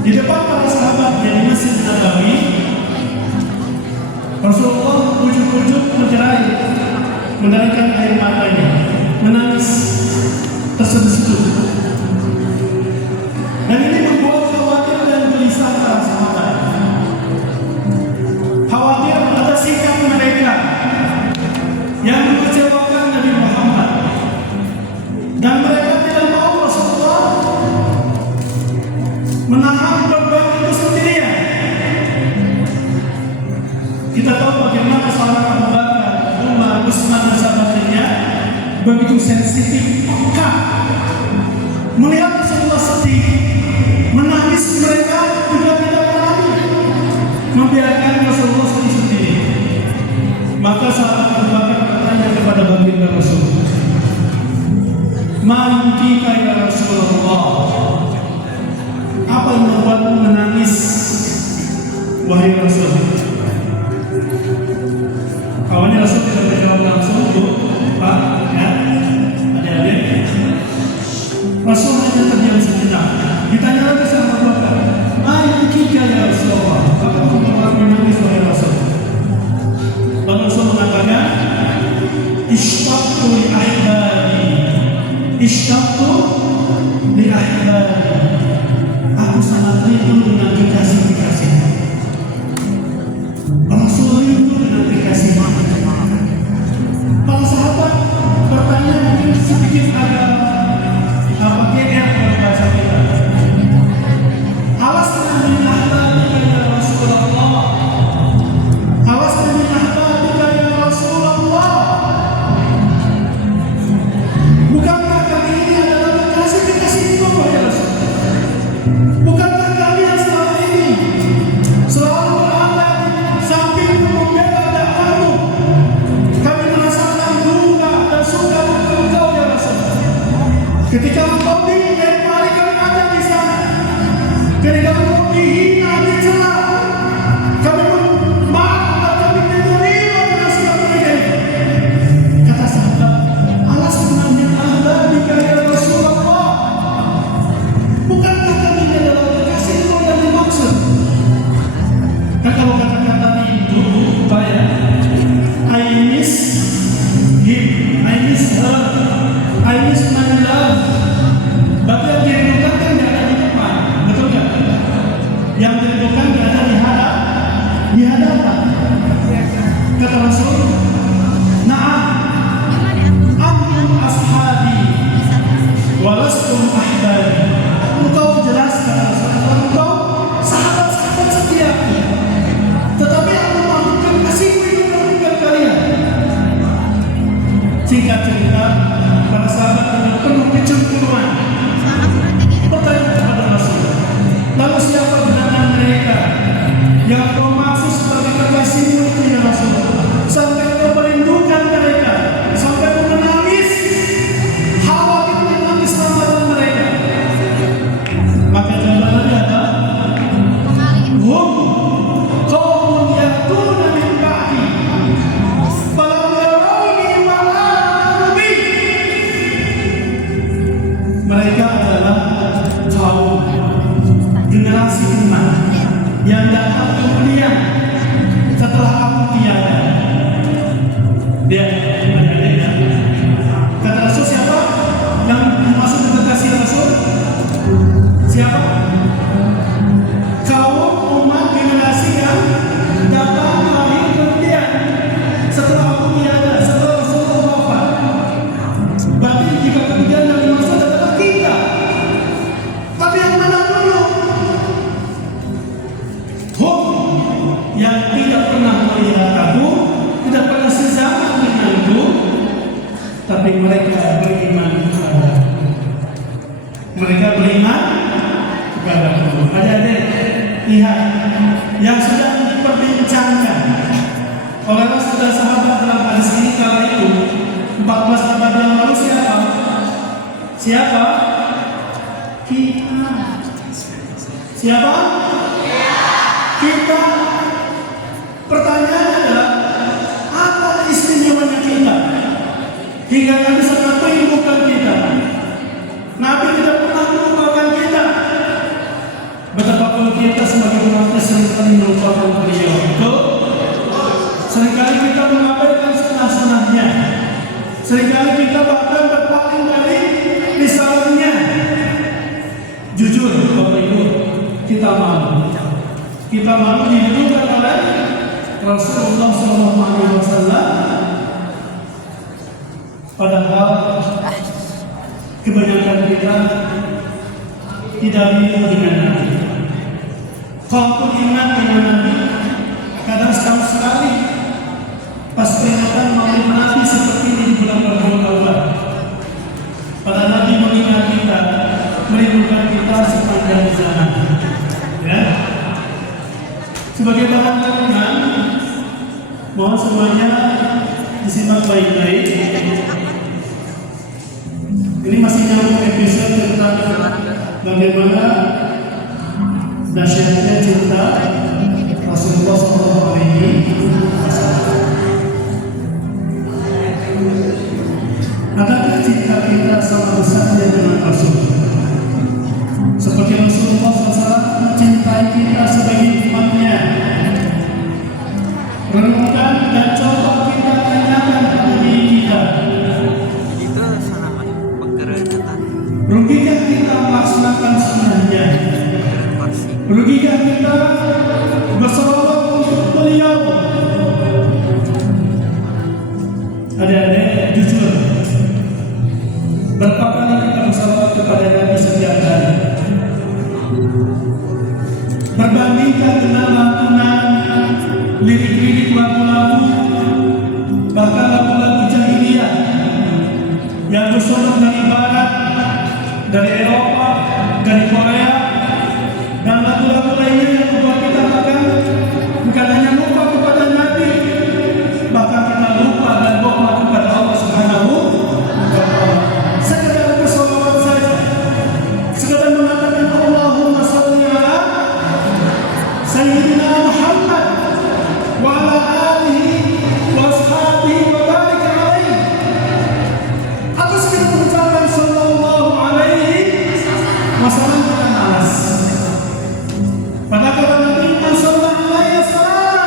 di depan para sahabat di Masjid Nabawi. Rasulullah ujuk-ujuk mencerai, mendarahkan air matanya, menangis terseduh-seduh. Dan ini membuat khawatir dan gelisah para sahabat. Khawatir atas sikap mereka yang mengecewakan Nabi Muhammad, dan mereka tidak mau Rasulullah menahan beban itu sendirian. Kita tahu bagaimana seorang Abu Bakar, Umar, Utsman dan sahabatnya begitu sensitif, peka melihat Rasulullah sedih, menangis. Mereka juga tidak berani membiarkan Rasulullah sedih sendiri. Maka sahabat Abu Bakar bertanya kepada baginda Rasulullah, "Ma yubkika ya Rasulullah?" Apa yang membuatmu menangis, wahai Rasul? Awalnya Rasul tidak menjawab langsung, Bu, Pak, ya, adik-adik. Rasul hanya terdiam sejenak. Ditanya lagi sama Abu Bakar, "Ma yubkika ya Rasulullah?" Apa yang membuatmu menangis, wahai Rasul? Lalu Rasul mengatakan, "Ishtaqtu li ahbari, ishtaqtu li ahbari." Aku sangat rindu dengan kekasih-kekasih. Rasul rindu dengan kekasih. Para sahabat bertanya mungkin sedikit agak GR dalam bahasa kita. Alasna min ahbabika ya Rasulullah. Alasna min ahbabika ya Rasulullah. Bukankah kami ini adalah kekasih-kekasih-Mu, wahai Rasul? Bukankah kami yang selama ini selalu berada di samping-Mu, membela dakwah-Mu? Kami merasakan duka dan suka untuk Engkau ya Rasul. Ketika Engkau mari kami ada di sana. Ketika Engkau dihina, dicela, kami pun maaf dan kami menerima dengan sikap mereka itu. Kata sahabat, "Alasna min ahbabika ya Rasulullah." Bukankah kami adalah kekasih-Mu yang dimaksud? Dan kalau kata-kata itu, Pak, ya, I miss him, I miss her, I miss my love. Berarti yang dirindukan kan tidak ada di depan, betul nggak? Yang dirindukan tidak ada di hadapan. Kata Rasul, "Na'am, antum ashabi, walastum ahbabi." Engkau jelas kata Rasul, engkau sahabat-sahabat setiaku. Tetapi aku maksudkan tapi mereka beriman kepada Allah. Adik-adik, lihat yang sedang diperbincangkan oleh saudara sahabat dalam hadis ini kala itu 14 abad yang lalu siapa? Siapa? Kita. Siapa? Kita. Pertanyaannya adalah apa istimewanya kita? Hingga Nabi sampai menemukan kita. Nabi tidak pernah melupakan kita. Betapa kalau kita sebagai umatnya seringkali melupakan beliau. Betul? Seringkali kita mengabaikan sunnah-sunnahnya. Seringkali kita bahkan berpaling dari risalahnya. Jujur Bapak Ibu, kita malu. Kita malu didudukan oleh Rasulullah SAW. Padahal kebanyakan kita tidak bingung dengan Nabi. Kalaupun ingat dengan Nabi, kadang setahun sekali pas peringatan maulid Nabi seperti ini di bulan Rabiul Awal. Pada Nabi mengingat kita, merindukan kita sepanjang zaman. Ya. Sebagai bahan renungan, mohon semuanya disimak baik-baik. Ini masih nyambung episode tentang bagaimana dahsyatnya cinta Rasulullah SAW. Adakah cinta kita sama besarnya dengan Rasul? Seperti Rasulullah SAW mencintai kita sebagai umatnya. Renungkan dan coba kita tanyakan pada diri kita. Rugikah kita melaksanakan sunnahnya? Rugikah kita bersalawat untuk beliau? Adik-adik, jujur, berapa kali kita bersalawat kepada Nabi setiap hari? Berbandingkan dengan lantunan lirik-lirik lagu-lagu, bahkan lagu-lagu jahiliyah yang bersumber dari Barat, dari Eropa, dari Korea, dan lagu-lagu lainnya yang membuat kita bukan hanya lupa kepada Nabi, bahkan kita lupa dan lupa kepada Allah Subhanahu wa Ta'ala. Sekedar bersolawat saja, sekedar mengatakan Allahumma shalli ala Sayyidina Muhammad wa ala alihi wa ashabihi wa barik alaihi. Atau sekedar mengucapkan sallallahu alaihi wasallam dengan alas. Pada kata Nabi sallallahu alaihi wasallam,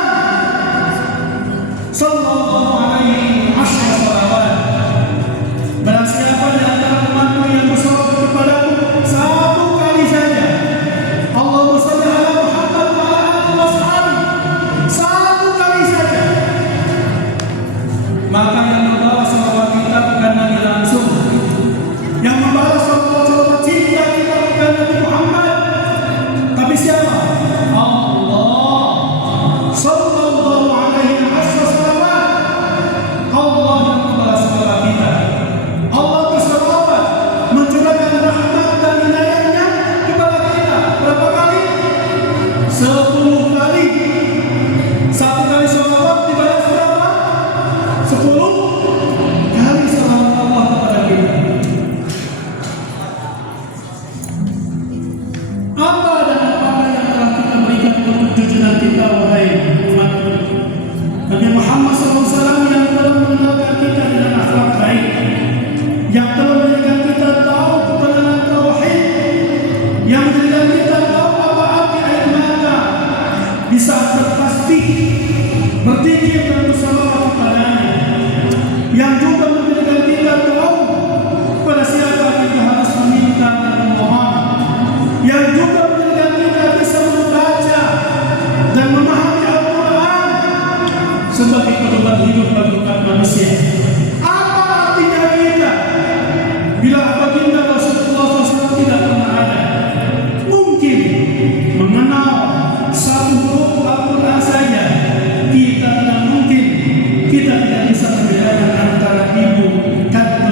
sallallahu alaihi wasallam. Barang siapa di antara umatmu yang bersolawat kepadaku satu kali saja, Allahumma shalli ala Muhammad wa ala alihi wa ashabihi, satu kali saja, maka yang membawa salawat kita bukan Nabi langsung, yang membawa salawat cinta kita bukan Nabi Muhammad, tapi siapa? Allah sallallahu alaihi wasallam. Allah yang membawa salawat kita. Allah bersalawat mencurahkan rahmat dan hidayahnya kepada kita. Berapa kali? 10 kali. Satu kali salawat dibalas berapa? 10 kali salawat Allah kepada kita. Apa dan apa yang telah kita berikan untuk junjungan kita, wahai umat Nabi Muhammad SAW, yang telah mengenalkan kita dengan akhlak baik, yang telah menjadikan kita tahu kebenaran tauhid, yang menjadikan kita tahu apa arti air mata di saat bertasbih, berzikir dan bersalawat kepadanya, yang juga menjadikan kita tahu pada siapa kita harus meminta dan memohon, yang juga menjadikan kita bisa membaca dan memahami Al-Quran sebagai pedoman hidup bagi umat manusia. Apa artinya kita bila baginda Rasulullah SAW tidak pernah ada? Mungkin mengenal satu huruf Al-Quran saja, kita tidak mungkin, kita tidak bisa membedakan antara ibu kata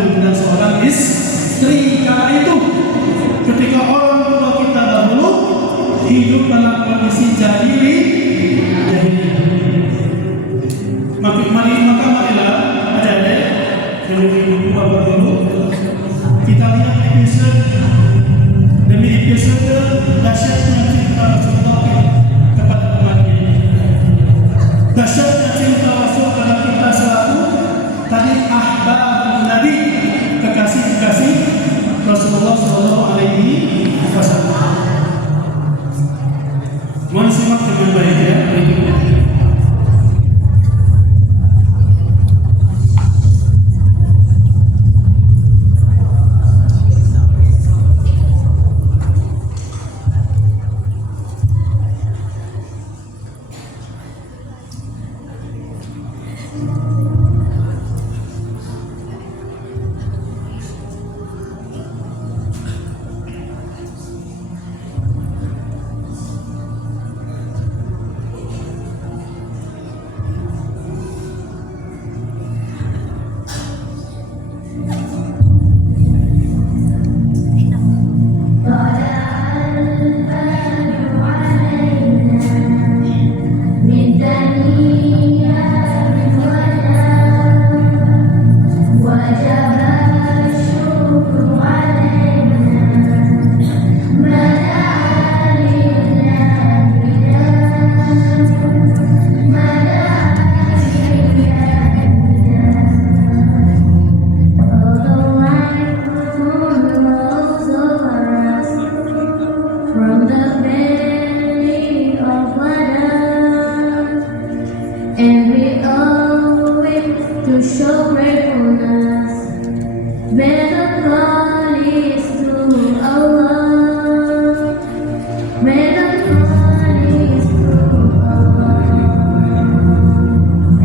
Dahsyatnya cinta Rasul pada kita selalu. Tadi ahbabun Nabi, kekasih-kekasih Rasulullah Sallallahu Alaihi Wasallam. Mohon simak dengan baik ya berikutnya. From the belly of Adam, and we owe it to show gratefulness. May the call is to Allah. May the call is to Allah.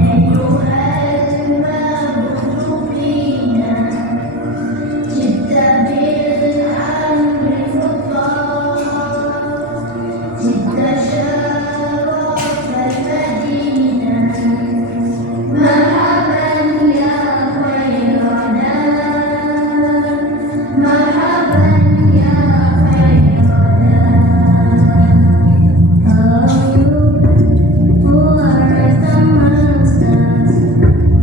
أيها المبعوثين جئت بالأمر المطاع جئت شرفت المدينة مرحبا يا خيرنا مرحبا يا خيرنا. Oh, you who are amongst us,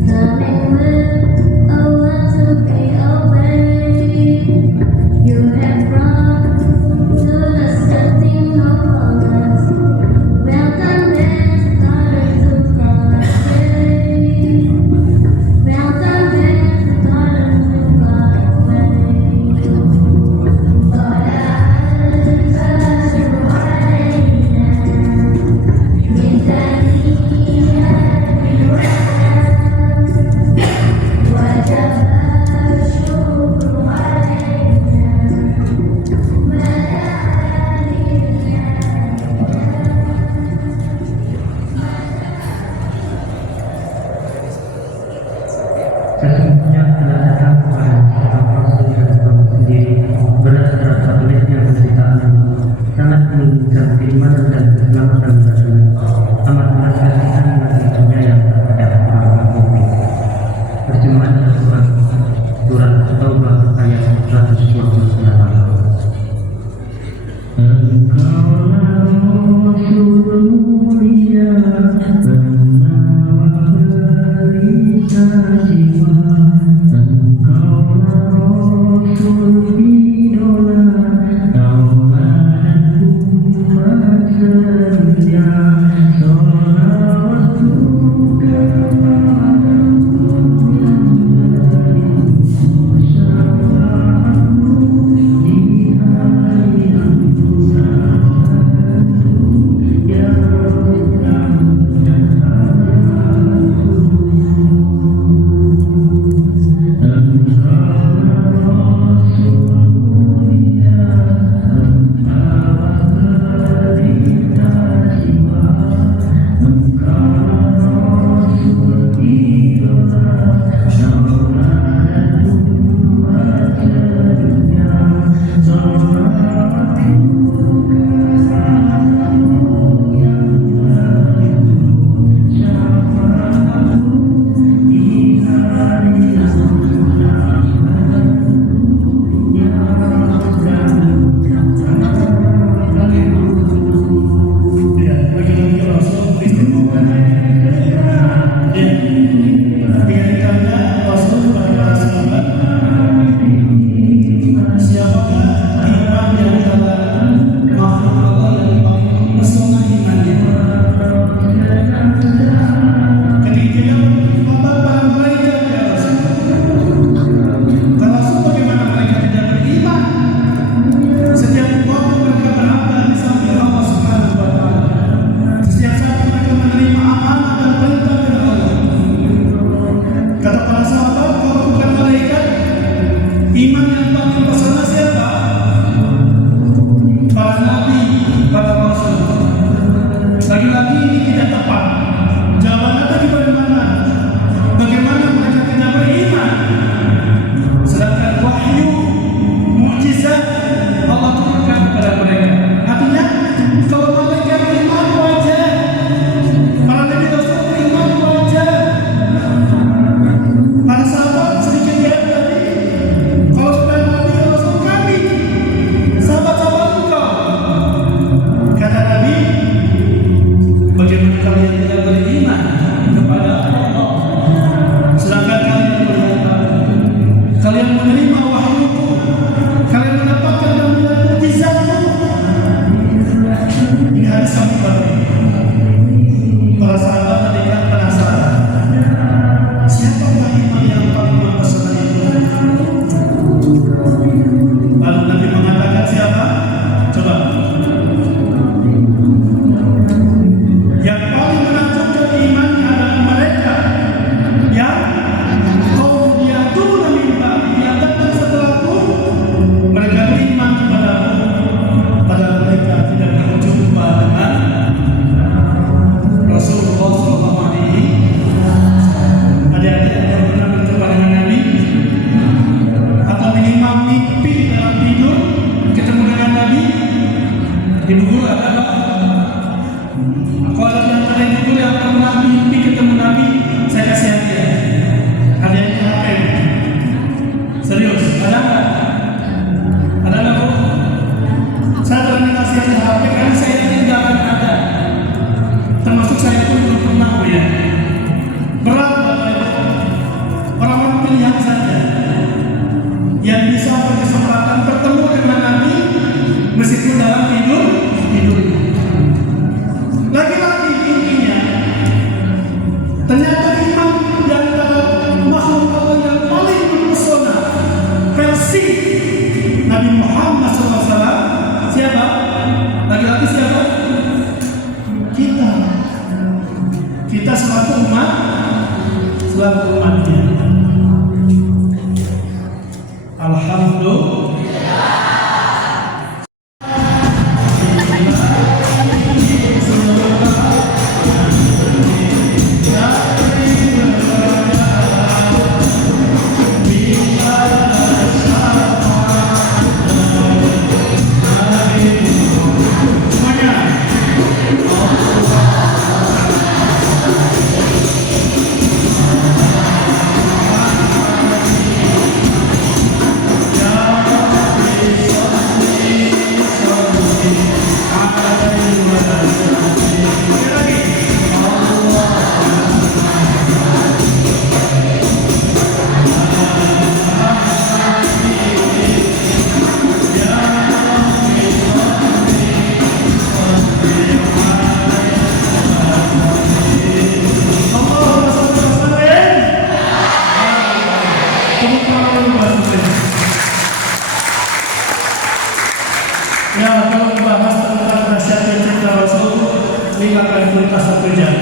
coming with Allah to be obeyed. You have brought to the setting of others. Welcome then, daughter to God's way. Welcome then, daughter to God's way. Sesungguhnya telah datang kepada kita Rasul dan kamu sendiri berat terasa peliknya penderitaan sangat menunjukkan keimanan dan keselamatan Rasul amat berat kasihan bagi penyayang terhadap orang mukmin. Terjemahan Al-Quran Surat Taubah ayat 128. Engkaulah Rasul mulia, benar berita jiwa. Ternyata imam yang dalam makhluk Allah yang paling mempesona versi Nabi Muhammad SAW siapa? Laki-laki siapa? Kita. Kita selaku umatnya. Alhamdulillah. Ya, kalau membahas tentang nasihat cinta Rasul, ini akan tuntas 1 jam.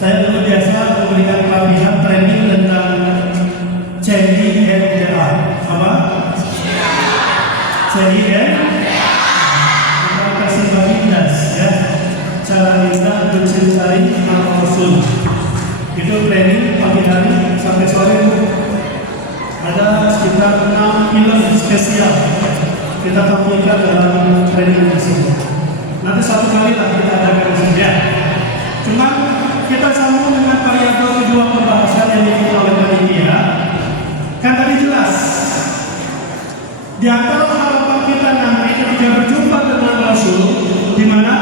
Saya dulu biasa memberikan pelatihan training tentang CINDA. Apa? CINDA. Kita kasih bagi jelas ya. Cara kita mencintai Rasul. Itu training pagi hari sampai sore. Ada sekitar 6 film spesial kita tampilkan dalam training di sini. Nanti 1 kali lah kita adakan saja. Cuma kita sambung dengan variabel kedua pembahasan yang diikuti oleh panitia. Kan tadi jelas di antara harapan kita nanti ketika berjumpa dengan Rasul di mana?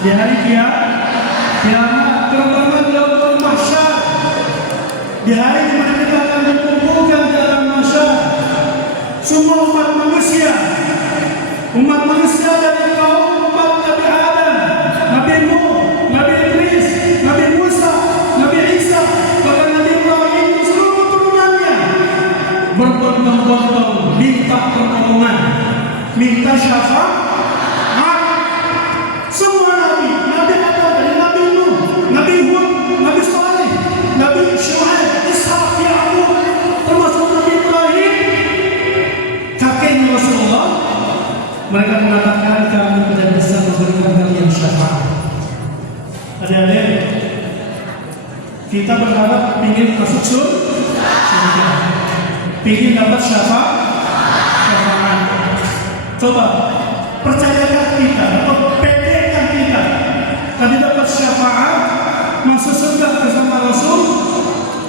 Di hari kiamat, terutama di yaumul mahsyar. Di hari di mana kita akan dikumpulkan di alam mahsyar. Semua umat manusia dari kaum umat Nabi Adam, Nabi Nuh, Nabi Idris, Nabi Musa, Nabi Isa, bahkan Nabi Ibrahim, seluruh turunannya berbondong-bondong minta pertolongan, minta syafaat. Semua Nabi Adam, dari Nabi Nuh, Nabi Hud, Nabi Saleh, Nabi Syuaib, Ishaq, Ya'qub, termasuk Nabi Ibrahim, kakeknya Rasulullah, mereka mengatakan kami tidak bisa memberikan kalian syafaat. Adik-adik, kita berharap ingin masuk surga, ingin dapat syafaat. Coba percayakan kita, atau pedekan kita, tadi dapat syafaat, masuk surga bersama Rasul,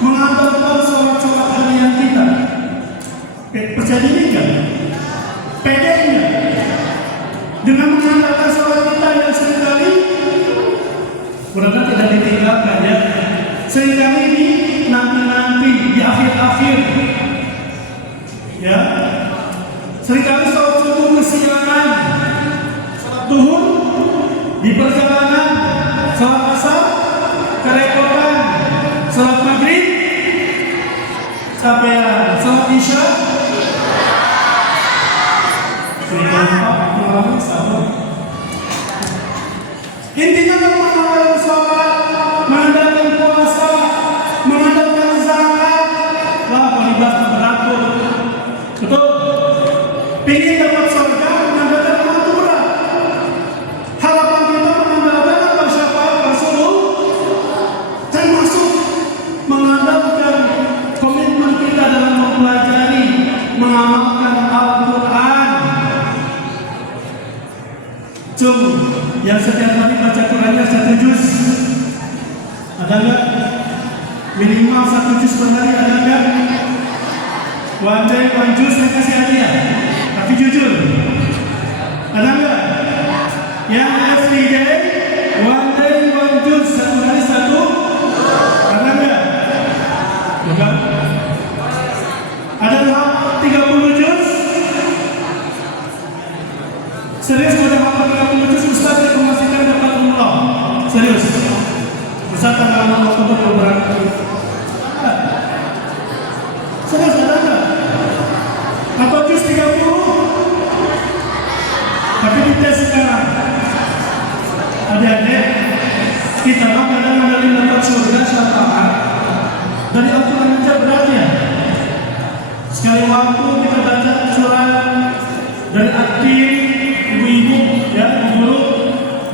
mengandalkan sholat-sholat harian kita. Percaya diri enggak? Pedenya dengan mengandalkan sholat kita yang seringkali mudah-mudahan tidak ditinggalkan ya. Seringkali ini nanti di akhir-akhir ya. Seringkali sholat subuh kesiangan, sholat duhur di perjalanan, sholat asar kerepotan, sholat maghrib capean, sholat isya intinya kalau mengandalkan sholat, mengandalkan puasa, mengandalkan zakat, wah pelibas beratur. Betul? Pengen dapat surga, mengandalkan Allah itu berat. Harapan kita mengandalkan apa? Syafaat Rasulullah, termasuk mengandalkan komitmen kita dalam mempelajari, mengamalkan Al-Quran. Yang setiap hari baca Qurannya 1 juz, ada nggak? Minimal 1 juz per hari, ada nggak? One day, 1 juz saya kasih hadiah, tapi jujur, ada nggak? Yang every day, 1 day, 1 juz, 1 hari 1, ada nggak? Bukan? Ada 30 juz? Serius sudah hafal 30 juz, Ustaz rekomendasikan dapat umroh. Serius. Ustaz Sekarang tanggal 6 Oktober belum berangkat. Sudah sadar nggak? Atau jus 30? Tapi dites sekarang. Adik-adik, kita mah kadang ada dapat surga syafaat dari Al-Quran aja berat ya. Sekali waktu kita baca surat dari aktif ibu-ibu ya, guru,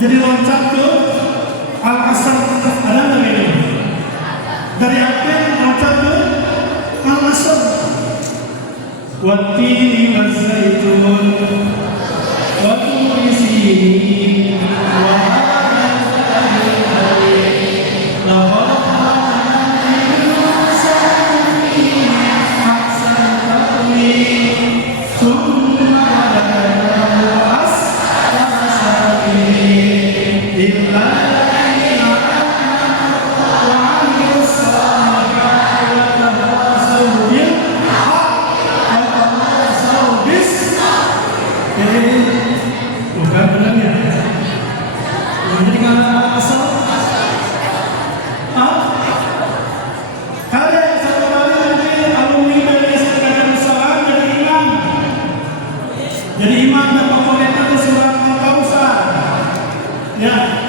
jadi loncat ke Al-Asr, ada nggak ini? Dari aktif loncat ke Al-Asr. Wat-tini waz-zaitun wa turi sinin wa hadhal hadid laqad khalaqnal insana ahsana taqwim thumma radadnahu asfala safilin illa alladhina amanu wa 'amilus salihati wa tawasaw bil haqq wa tawasaw bis sabr. Bukan benar ya? Jadi kalau asal, kalian satu kali nanti alumni dari Sekretariat Usaha jadi imam, dan komponennya itu surat Al-Kausar. Ya,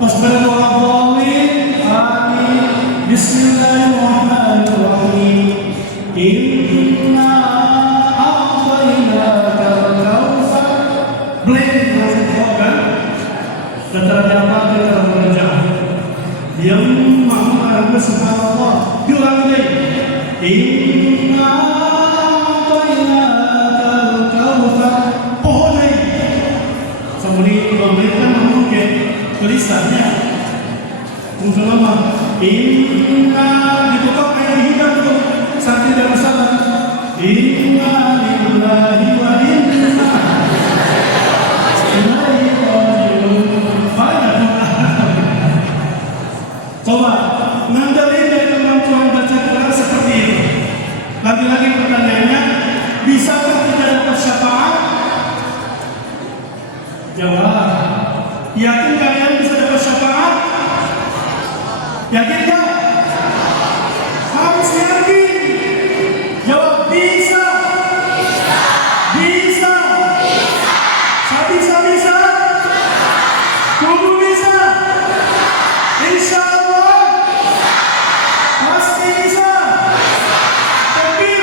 pas berdoa boleh, amin. Bismillahirrahmanirrahim. Inna blend masuk kan dan terdapat di dalam wajah yang maha subhanallah bilang deh inna a'tainakal kautsar pohon ini seperti memberikan mungkin tulisannya usulama inna dibuka air hitam tuh sakit dan masalah inna lillahi wa inna coba ngandelin dari kemampuan baca Quran seperti ini. Lagi-lagi pertanyaannya, bisakah kita dapat syafaat? Jawab. Yakin kalian bisa dapat syafaat? Yakin tak? Harus yakin. Jawab bisa. Bisa. Bisa. Kudu bisa. Insya Allah. Pasti bisa. Takbir.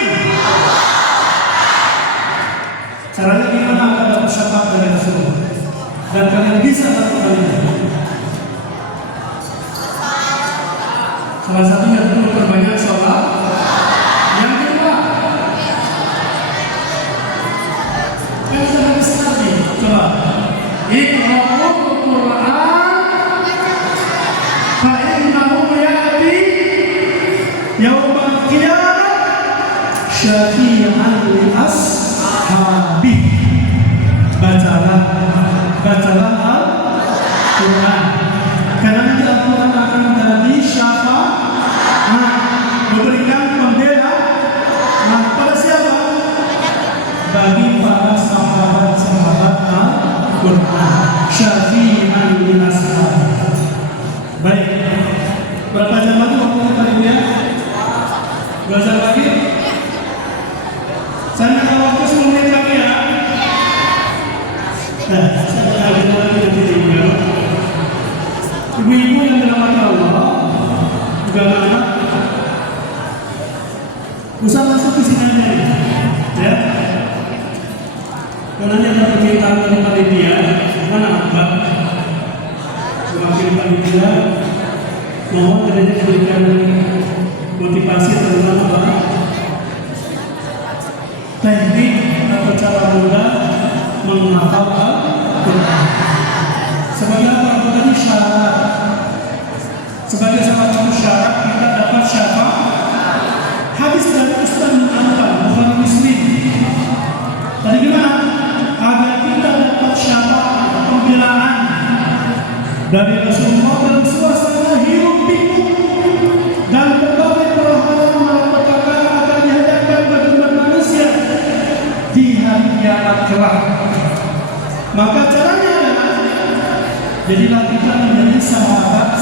Caranya gimana agar dapat syafaat dari Rasulullah? Dan kalian bisa lakukan itu. Salah satunya itu memperbanyak sholat. Yang kedua, kan sudah bisa lagi. Coba. Iqra'ul Qur'an fa innahu ya'ti yaumal qiyamah syafi'an li ashabi. Bacalah Al-Quran karena nanti Al-Quran akan menjadi syafaat, memberikan pembela pada siapa? Bagi para sahabat Al-Quran syafi'an li ashabi. Baik, berapa jam lagi waktunya tadinya? 2 jam lagi? Saya minta waktu 10 menit lagi ya. Nah, saya akan lagi nanti tinggal. Ibu-ibu yang dirahmati Allah, juga anak, usah masuk ke sini aja, ya. Karena ini ada permintaan dari panitia, mana Mbak? Mewakili panitia, mohon kiranya diberikan motivasi tentang apa? Teknik atau cara mudah menghafal Al-Quran. Sebagai apa tadi syarat? Sebagai salah satu syarat kita dapat syafaat. Hadis dari Ustaz Muhammad Bukhari Muslim. Tadi gimana? Agar kita dapat syafaat pembelaan dari Rasulullah dalam suasana hidup pikuk dan berbagai perhal malapetaka akan dihadapkan bagi manusia di hari kiamat kelak. Maka caranya adalah jadilah kita menjadi sahabat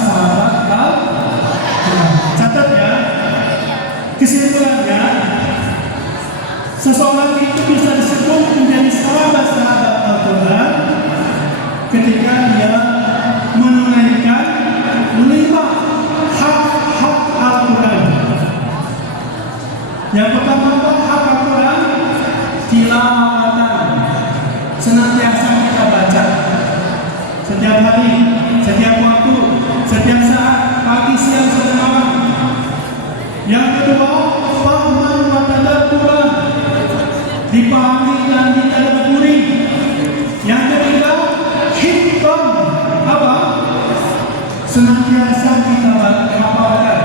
senantiasa kita hafalkan,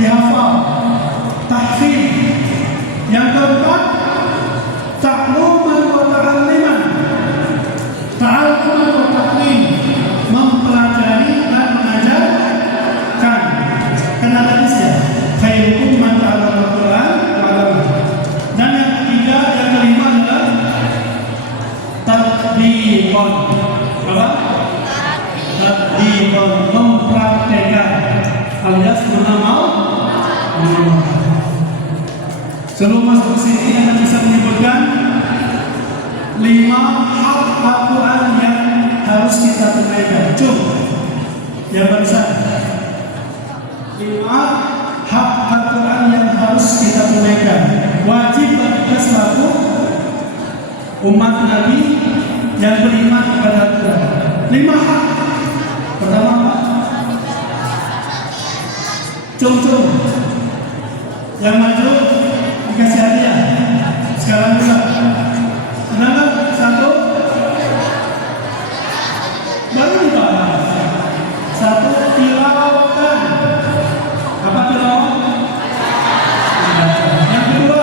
dihafal, tahfidz. Yang keempat, ta'luman wa ta'alliman, ta'alluman wa ta'lim, mempelajari dan mengajarkan. Karena tadi ya, khairukum man ta'allama al-Qur'an wa 'allamahu. Dan yang ketiga, yang kelima adalah tatbiqan. Apa? Tatbiqan, mempraktekkan alias mengamal. Sebelum masuk ke sini, Anda bisa menyebutkan 5 hak Al-Quran yang harus kita tunaikan. Coba yang barusan 5 hak Al-Quran yang harus kita tunaikan. Wajib bagi kita selaku umat Nabi yang beriman kepada Al-Quran. 5 hak. Pertama apa? Cung-cung. Yang maju dikasih hadiah. Sekarang juga. Kenapa? 1 baru dibahas. 1 tilawatan. Apa tilawat? Yang kedua,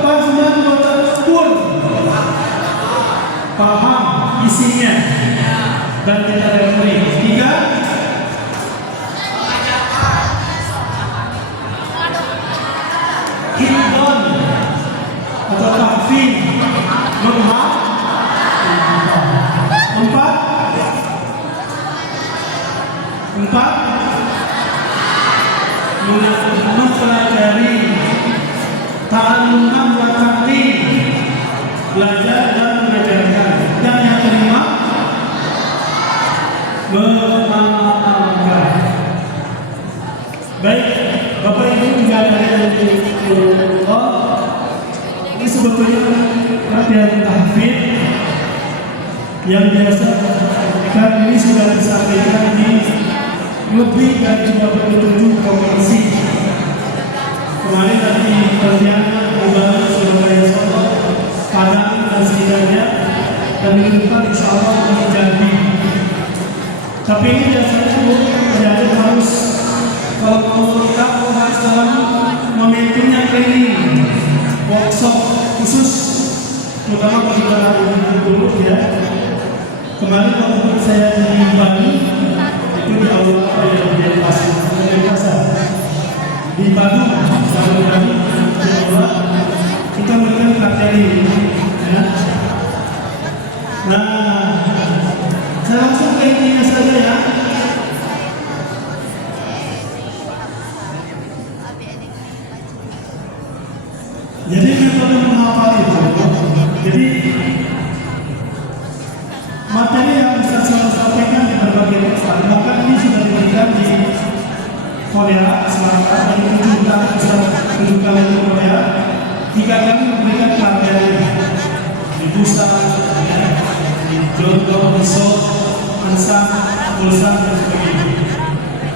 fahman wa tadabbur. Paham isinya dan kita referi. 3, hidon atau tahfidz, menghafal. 4, mempelajari, ta'alluman wa ta'lim, belajar dan mengajarkan. Dan yang kelima, mengamalkan. Baik, Bapak Ibu juga ada yang ini sebetulnya latihan tahfidz yang biasa kan ini sudah disampaikan di lebih dari 27 provinsi. Kemarin tadi Pontianak, Bogor, Surabaya, Solo, Padang dan sekitarnya, dan minggu depan insya Allah di Jambi. Tapi ini biasanya terjadi harus kalau mau kita harus dalam momentumnya training, workshop khusus, terutama bagi para guru ya. Kemarin waktu saya di Bali itu di aula yang pasar di Bandung sama kami di aula kita memberikan materi ya. Nah, saya langsung ke intinya saja ya. Jadi metode menghafal itu, jadi materi yang bisa saya sampaikan di berbagai tempat, bahkan ini sudah diberikan di Korea Selatan dan ditunjukkan di Korea. Jika kami memberikan materi di Busan, di Johor, di Seoul, Ansang, Ulsan dan sebagainya,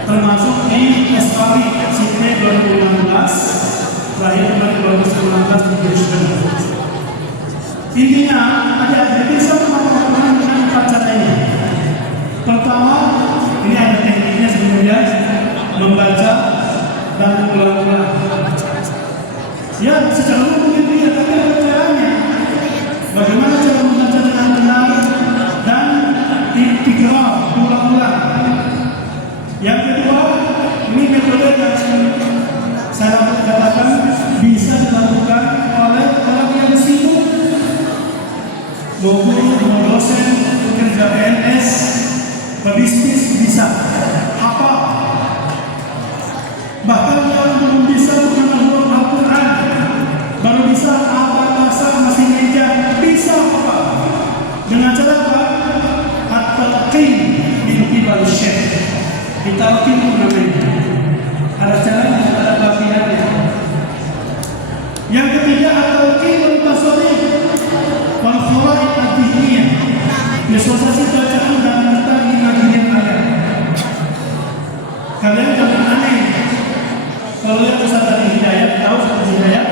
termasuk di Australia, Sydney 2016, terakhir kemarin 2019 di Brisbane. Intinya, adik-adik bisa menghafal dengan 4 cara ini. Pertama, ini ada tekniknya sebenarnya, membaca dan mengulang-ulang. Ya, secara umum mungkin dia, tapi ada caranya. Bagaimana cara membaca dengan benar dan ditikrar, ulang-ulang. Yang kedua, ini metode yang saya katakan bisa dilakukan oleh orang yang sibuk, mau guru, mau dosen, pekerja PNS, pebisnis bisa hafal. Bahkan yang belum bisa menghafal Al-Quran, baru bisa abad-abad masih meja, bisa hafal. Dengan cara apa? At-talqin bi-qibal syekh. Ditalqin namanya. Ada caranya, ada latihannya. Yang ketiga, at-talqin al-basari wal khawaid ad-dhihniyah. Visualisasi bacaan dan data imajiner ayat. Kalian jangan aneh. Kalau lihat Ustaz tadi Hidayat, tahu Ustaz Hidayat?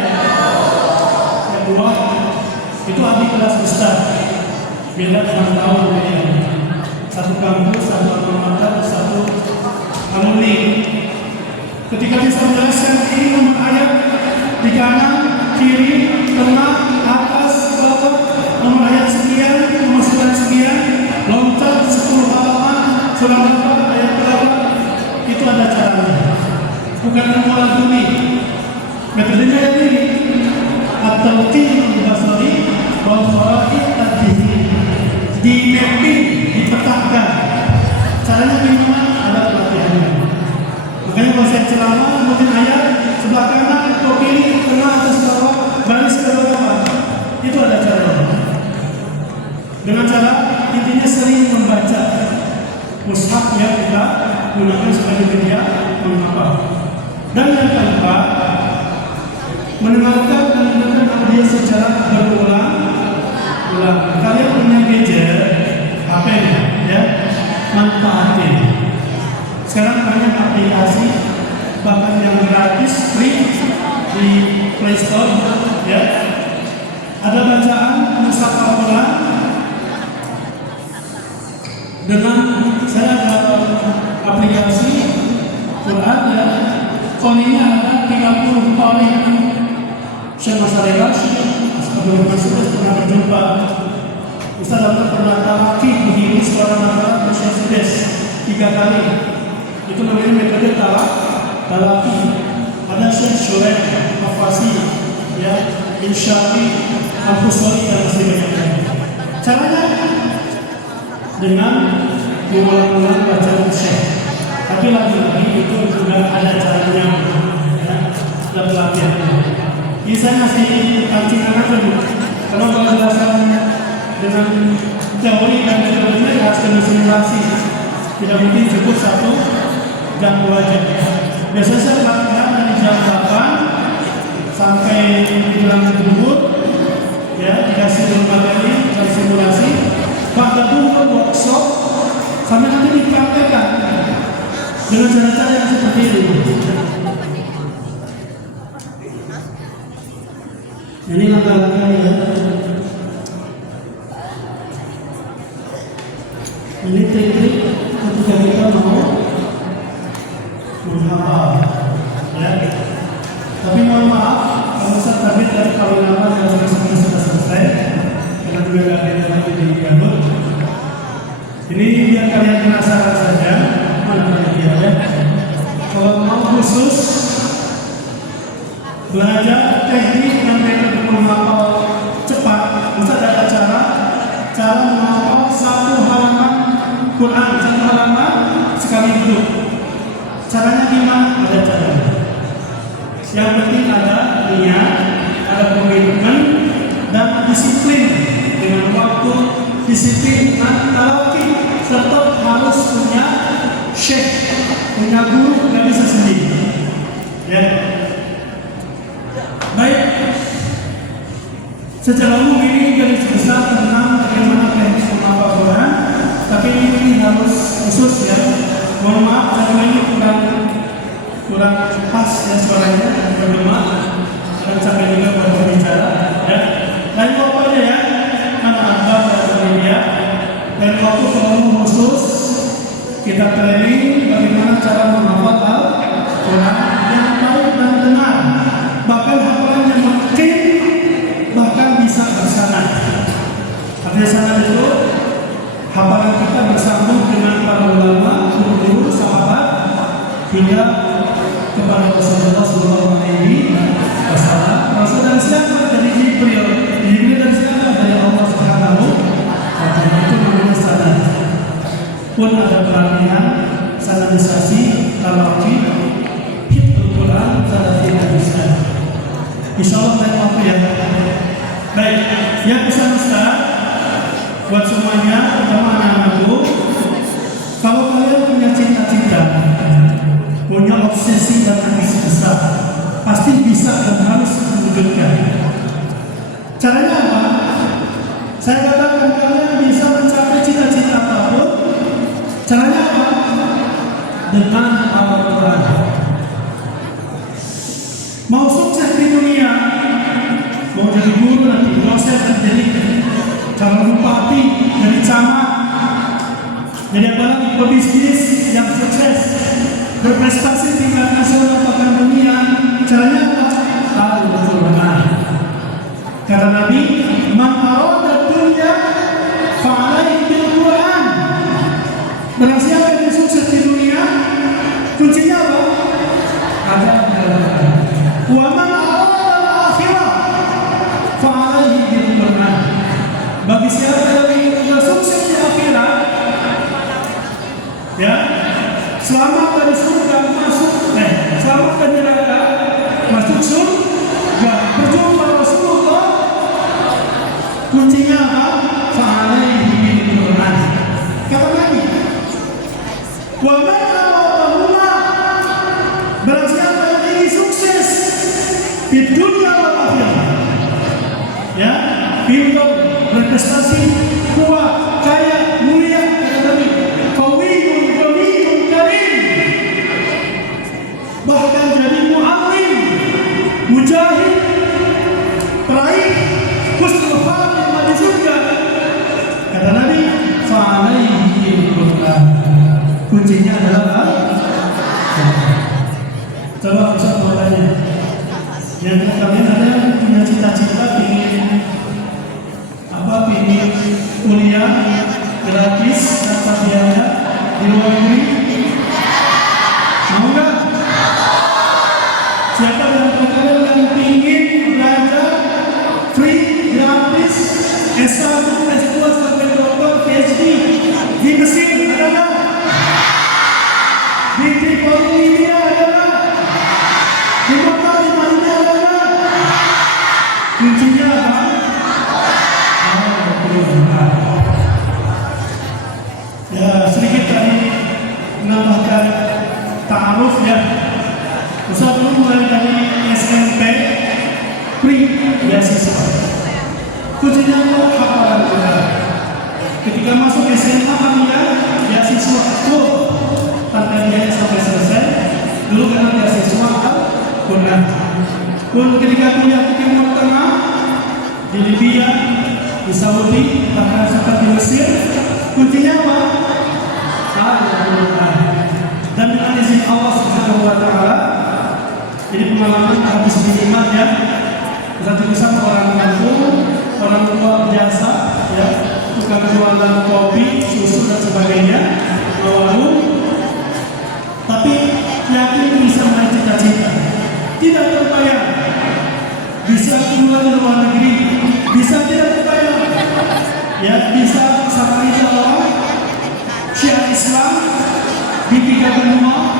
Yang dua, itu adik kelas Ustaz. Bila 6 tahun dia. Satu kampus, satu alma mater, satu bukan ilmu laduni. Metodenya yang ini at-talqin al-basari wal faraid ad-dihni. Di mapping, dipetakan. Caranya gimana? Ada pelatihannya. Makanya kalau saya ceramah, mungkin ayat sebelah kanan atau kiri, tengah atas bawah, baris ke bawah, itu ada caranya. Dengan cara intinya sering membaca mushaf yang kita gunakan sebagai media menghafal. Dan yang keempat, mendengarkan dan mendengarkan audio secara berulang-ulang. Kalian punya gadget, HP ya, manfaatin. Sekarang banyak aplikasi bahkan yang gratis free di Play Store ya. Ada bacaan mushaf Al-Quran dengan saya ada aplikasi Quran ya. Qoninya ada 30 qoni. Syekh Masyarakat sebelum masuk pernah berjumpa Ustaz Abdul pernah talaki begini seorang anak bersyukur 3 kali. Itu namanya metode talaki. Ada Syekh Syurek, Mafasi, ya, Insyari, Al-Fusari dan sebagainya. Caranya dengan mengulang-ulang bacaan Syekh. Tapi lagi-lagi itu juga ada caranya, ya, ada pelatihannya. Ini saya ngasih pancingan aja dulu. Kalau jelasan dengan teori dan metodenya harus kena simulasi. Tidak mungkin cukup 1 jam 2 jam. Biasanya saya pelatihan dari jam 8 sampai menjelang zuhur, ya, dikasih materi dan simulasi. Pada dulu workshop sampai nanti dipraktekkan dengan cara-cara yang seperti itu. Ini langkah-langkah ya. Ini trik-trik ketika kita mau menghafal, ya. Tapi mohon maaf, kalau saya tadi dari kawan-kawan yang sudah selesai, karena juga gak ada lagi di Garut. Ini biar kalian penasaran saja, mana dia ya. Kalau mau khusus belajar teknik dan metode menghafal cepat, bisa ada cara menghafal 1 halaman Quran, 1 halaman sekali duduk. Caranya gimana? Ada caranya. Yang penting ada niat, ada komitmen dan disiplin dengan waktu, disiplin dengan talaki, serta harus punya syekh, punya guru, nggak bisa sendiri. Ya. Baik. Secara umum ini garis besar tentang bagaimana teknik menghafal Quran, tapi ini harus khusus ya. Mohon maaf, saya ini kurang pas ya suaranya, bergema dan sampai juga berbicara ya. Lain waktu aja ya, mana Anda dan media. Dan waktu kalau khusus kita training bagaimana cara menghafal Al-Quran yang baik dan benar, bahkan hafalan yang makin bahkan bisa bersanad. Artinya sanad itu hafalan kita bersambung dengan para ulama, guru-guru, sahabat hingga kepada Rasulullah SAW. Rasul dan siapa? Dari Jibril. Jibril dan siapa? Dari Allah Subhanahu wa Ta'ala. Itu namanya sanad. Pun ada pelatihan sanadisasi, talaki, hifdzul Quran, sanadiyah bisa. Insyaallah lain waktu ya. Baik, yang pesan Ustaz buat semuanya, terutama anak-anakku, kalau kalian punya cita-cita, punya obsesi dan ambisi besar, pasti bisa dan harus mewujudkan. Caranya apa? Saya katakan kalian bisa mencapai cita-cita apapun. Caranya apa? Dengan Al-Quran. Mau sukses di dunia, mau jadi guru nanti, dosen dan jadi calon bupati, jadi camat, jadi apa lagi, pebisnis yang sukses, berprestasi tingkat nasional bahkan dunia. Caranya apa? Al-Quran. Kata Nabi, man arada dunya fa'alaihi bil Quran. Barang siapa yang sukses di dunia, kuncinya apa? di dunia wal akhirah. Ya, pintar, berprestasi, kuat, kaya, mulia, kata Nabi. Qawiyun, ghaniyun, karim. Bahkan jadi mu'allim, mujahid, peraih, husnul khatimah di surga. Kata Nabi, fa'alaihi Qur'an. Kuncinya adalah coba bisa bertanya. Yang kalian ada punya cita-cita ingin apa? Ingin kuliah gratis tanpa biaya di luar negeri? Mau nggak? Siapa yang kalian yang ingin belajar free gratis S1, S2 sampai doktor, PhD di Mesir? Ada nggak? Di Tripoli, Libya ada nggak? Di Mekah, di Madinah ada nggak? Kuncinya apa? Ya, sedikit tadi menambahkan ta'aruf ya. Ustaz dulu mulai dari SMP free beasiswa. Kuncinya adalah hafalan Quran. Ketika masuk SMA kami ya beasiswa full tanpa biaya sampai selesai. Dulu karena beasiswa Quran. Pun ketika kuliah di Timur Tengah, di Libya, di Saudi, bahkan sempat di Mesir, kuncinya apa? Al-Quran. Dan dengan izin Allah Subhanahu Wa Taala, jadi pengalaman habis minimal ya. Satu bisa orang kampung, orang tua biasa, ya, tukang jualan kopi, susu dan sebagainya, warung. Tapi yakin bisa meraih cita-cita, tidak terbayang. Bisa keluar di luar negeri, bisa tidak terbayang. Ya, bisa safari dakwah syiar Islam di 3 benua,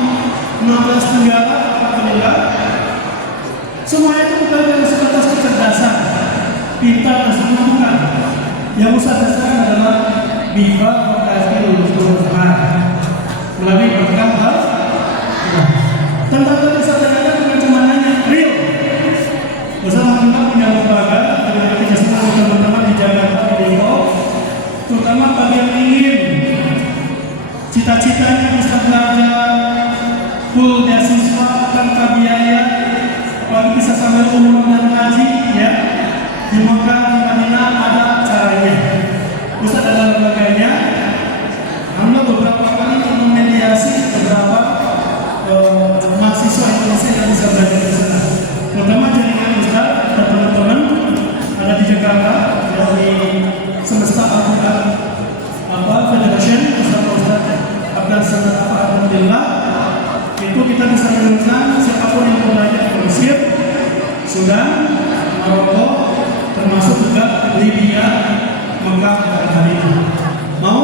16 negara, 4 negara. Semuanya itu bukan dari sebatas kecerdasan, pintar dan semua bukan. Yang Ustaz dasarkan adalah bifa berkati lulus melalui program tentang tadi saya tanyakan dengan cuma nanya real. Ustaz Alhamdulillah punya lembaga dengan kerjasama teman-teman di Jakarta di Depok, terutama bagi yang ingin cita-citanya bisa belajar full beasiswa tanpa biaya, apalagi bisa sambil umroh dan haji ya. Di Mekah, di Madinah ada caranya. Ustaz ada lembaganya. Alhamdulillah beberapa kali memediasi beberapa mahasiswa Indonesia yang bisa belajar di sana. Terutama jaringan Ustaz dan teman-teman ada di Jakarta, dari Semesta Al-Quran Federation, Ustaz Abdul Samad Alhamdulillah. Itu kita bisa menemukan siapapun yang belajar di Mesir, Sudan, Maroko, termasuk juga Libya, Mekah dan Madinah. Mau?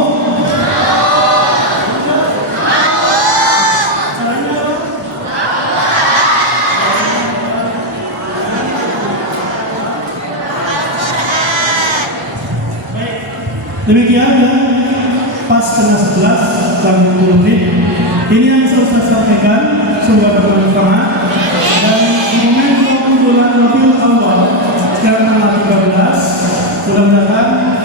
Demikian ya, pas setengah 11 jam 20 menit. Ini yang bisa saya sampaikan, semoga bermanfaat. Dan di momentum bulan Rabiul Awal sekarang tanggal 13, mudah-mudahan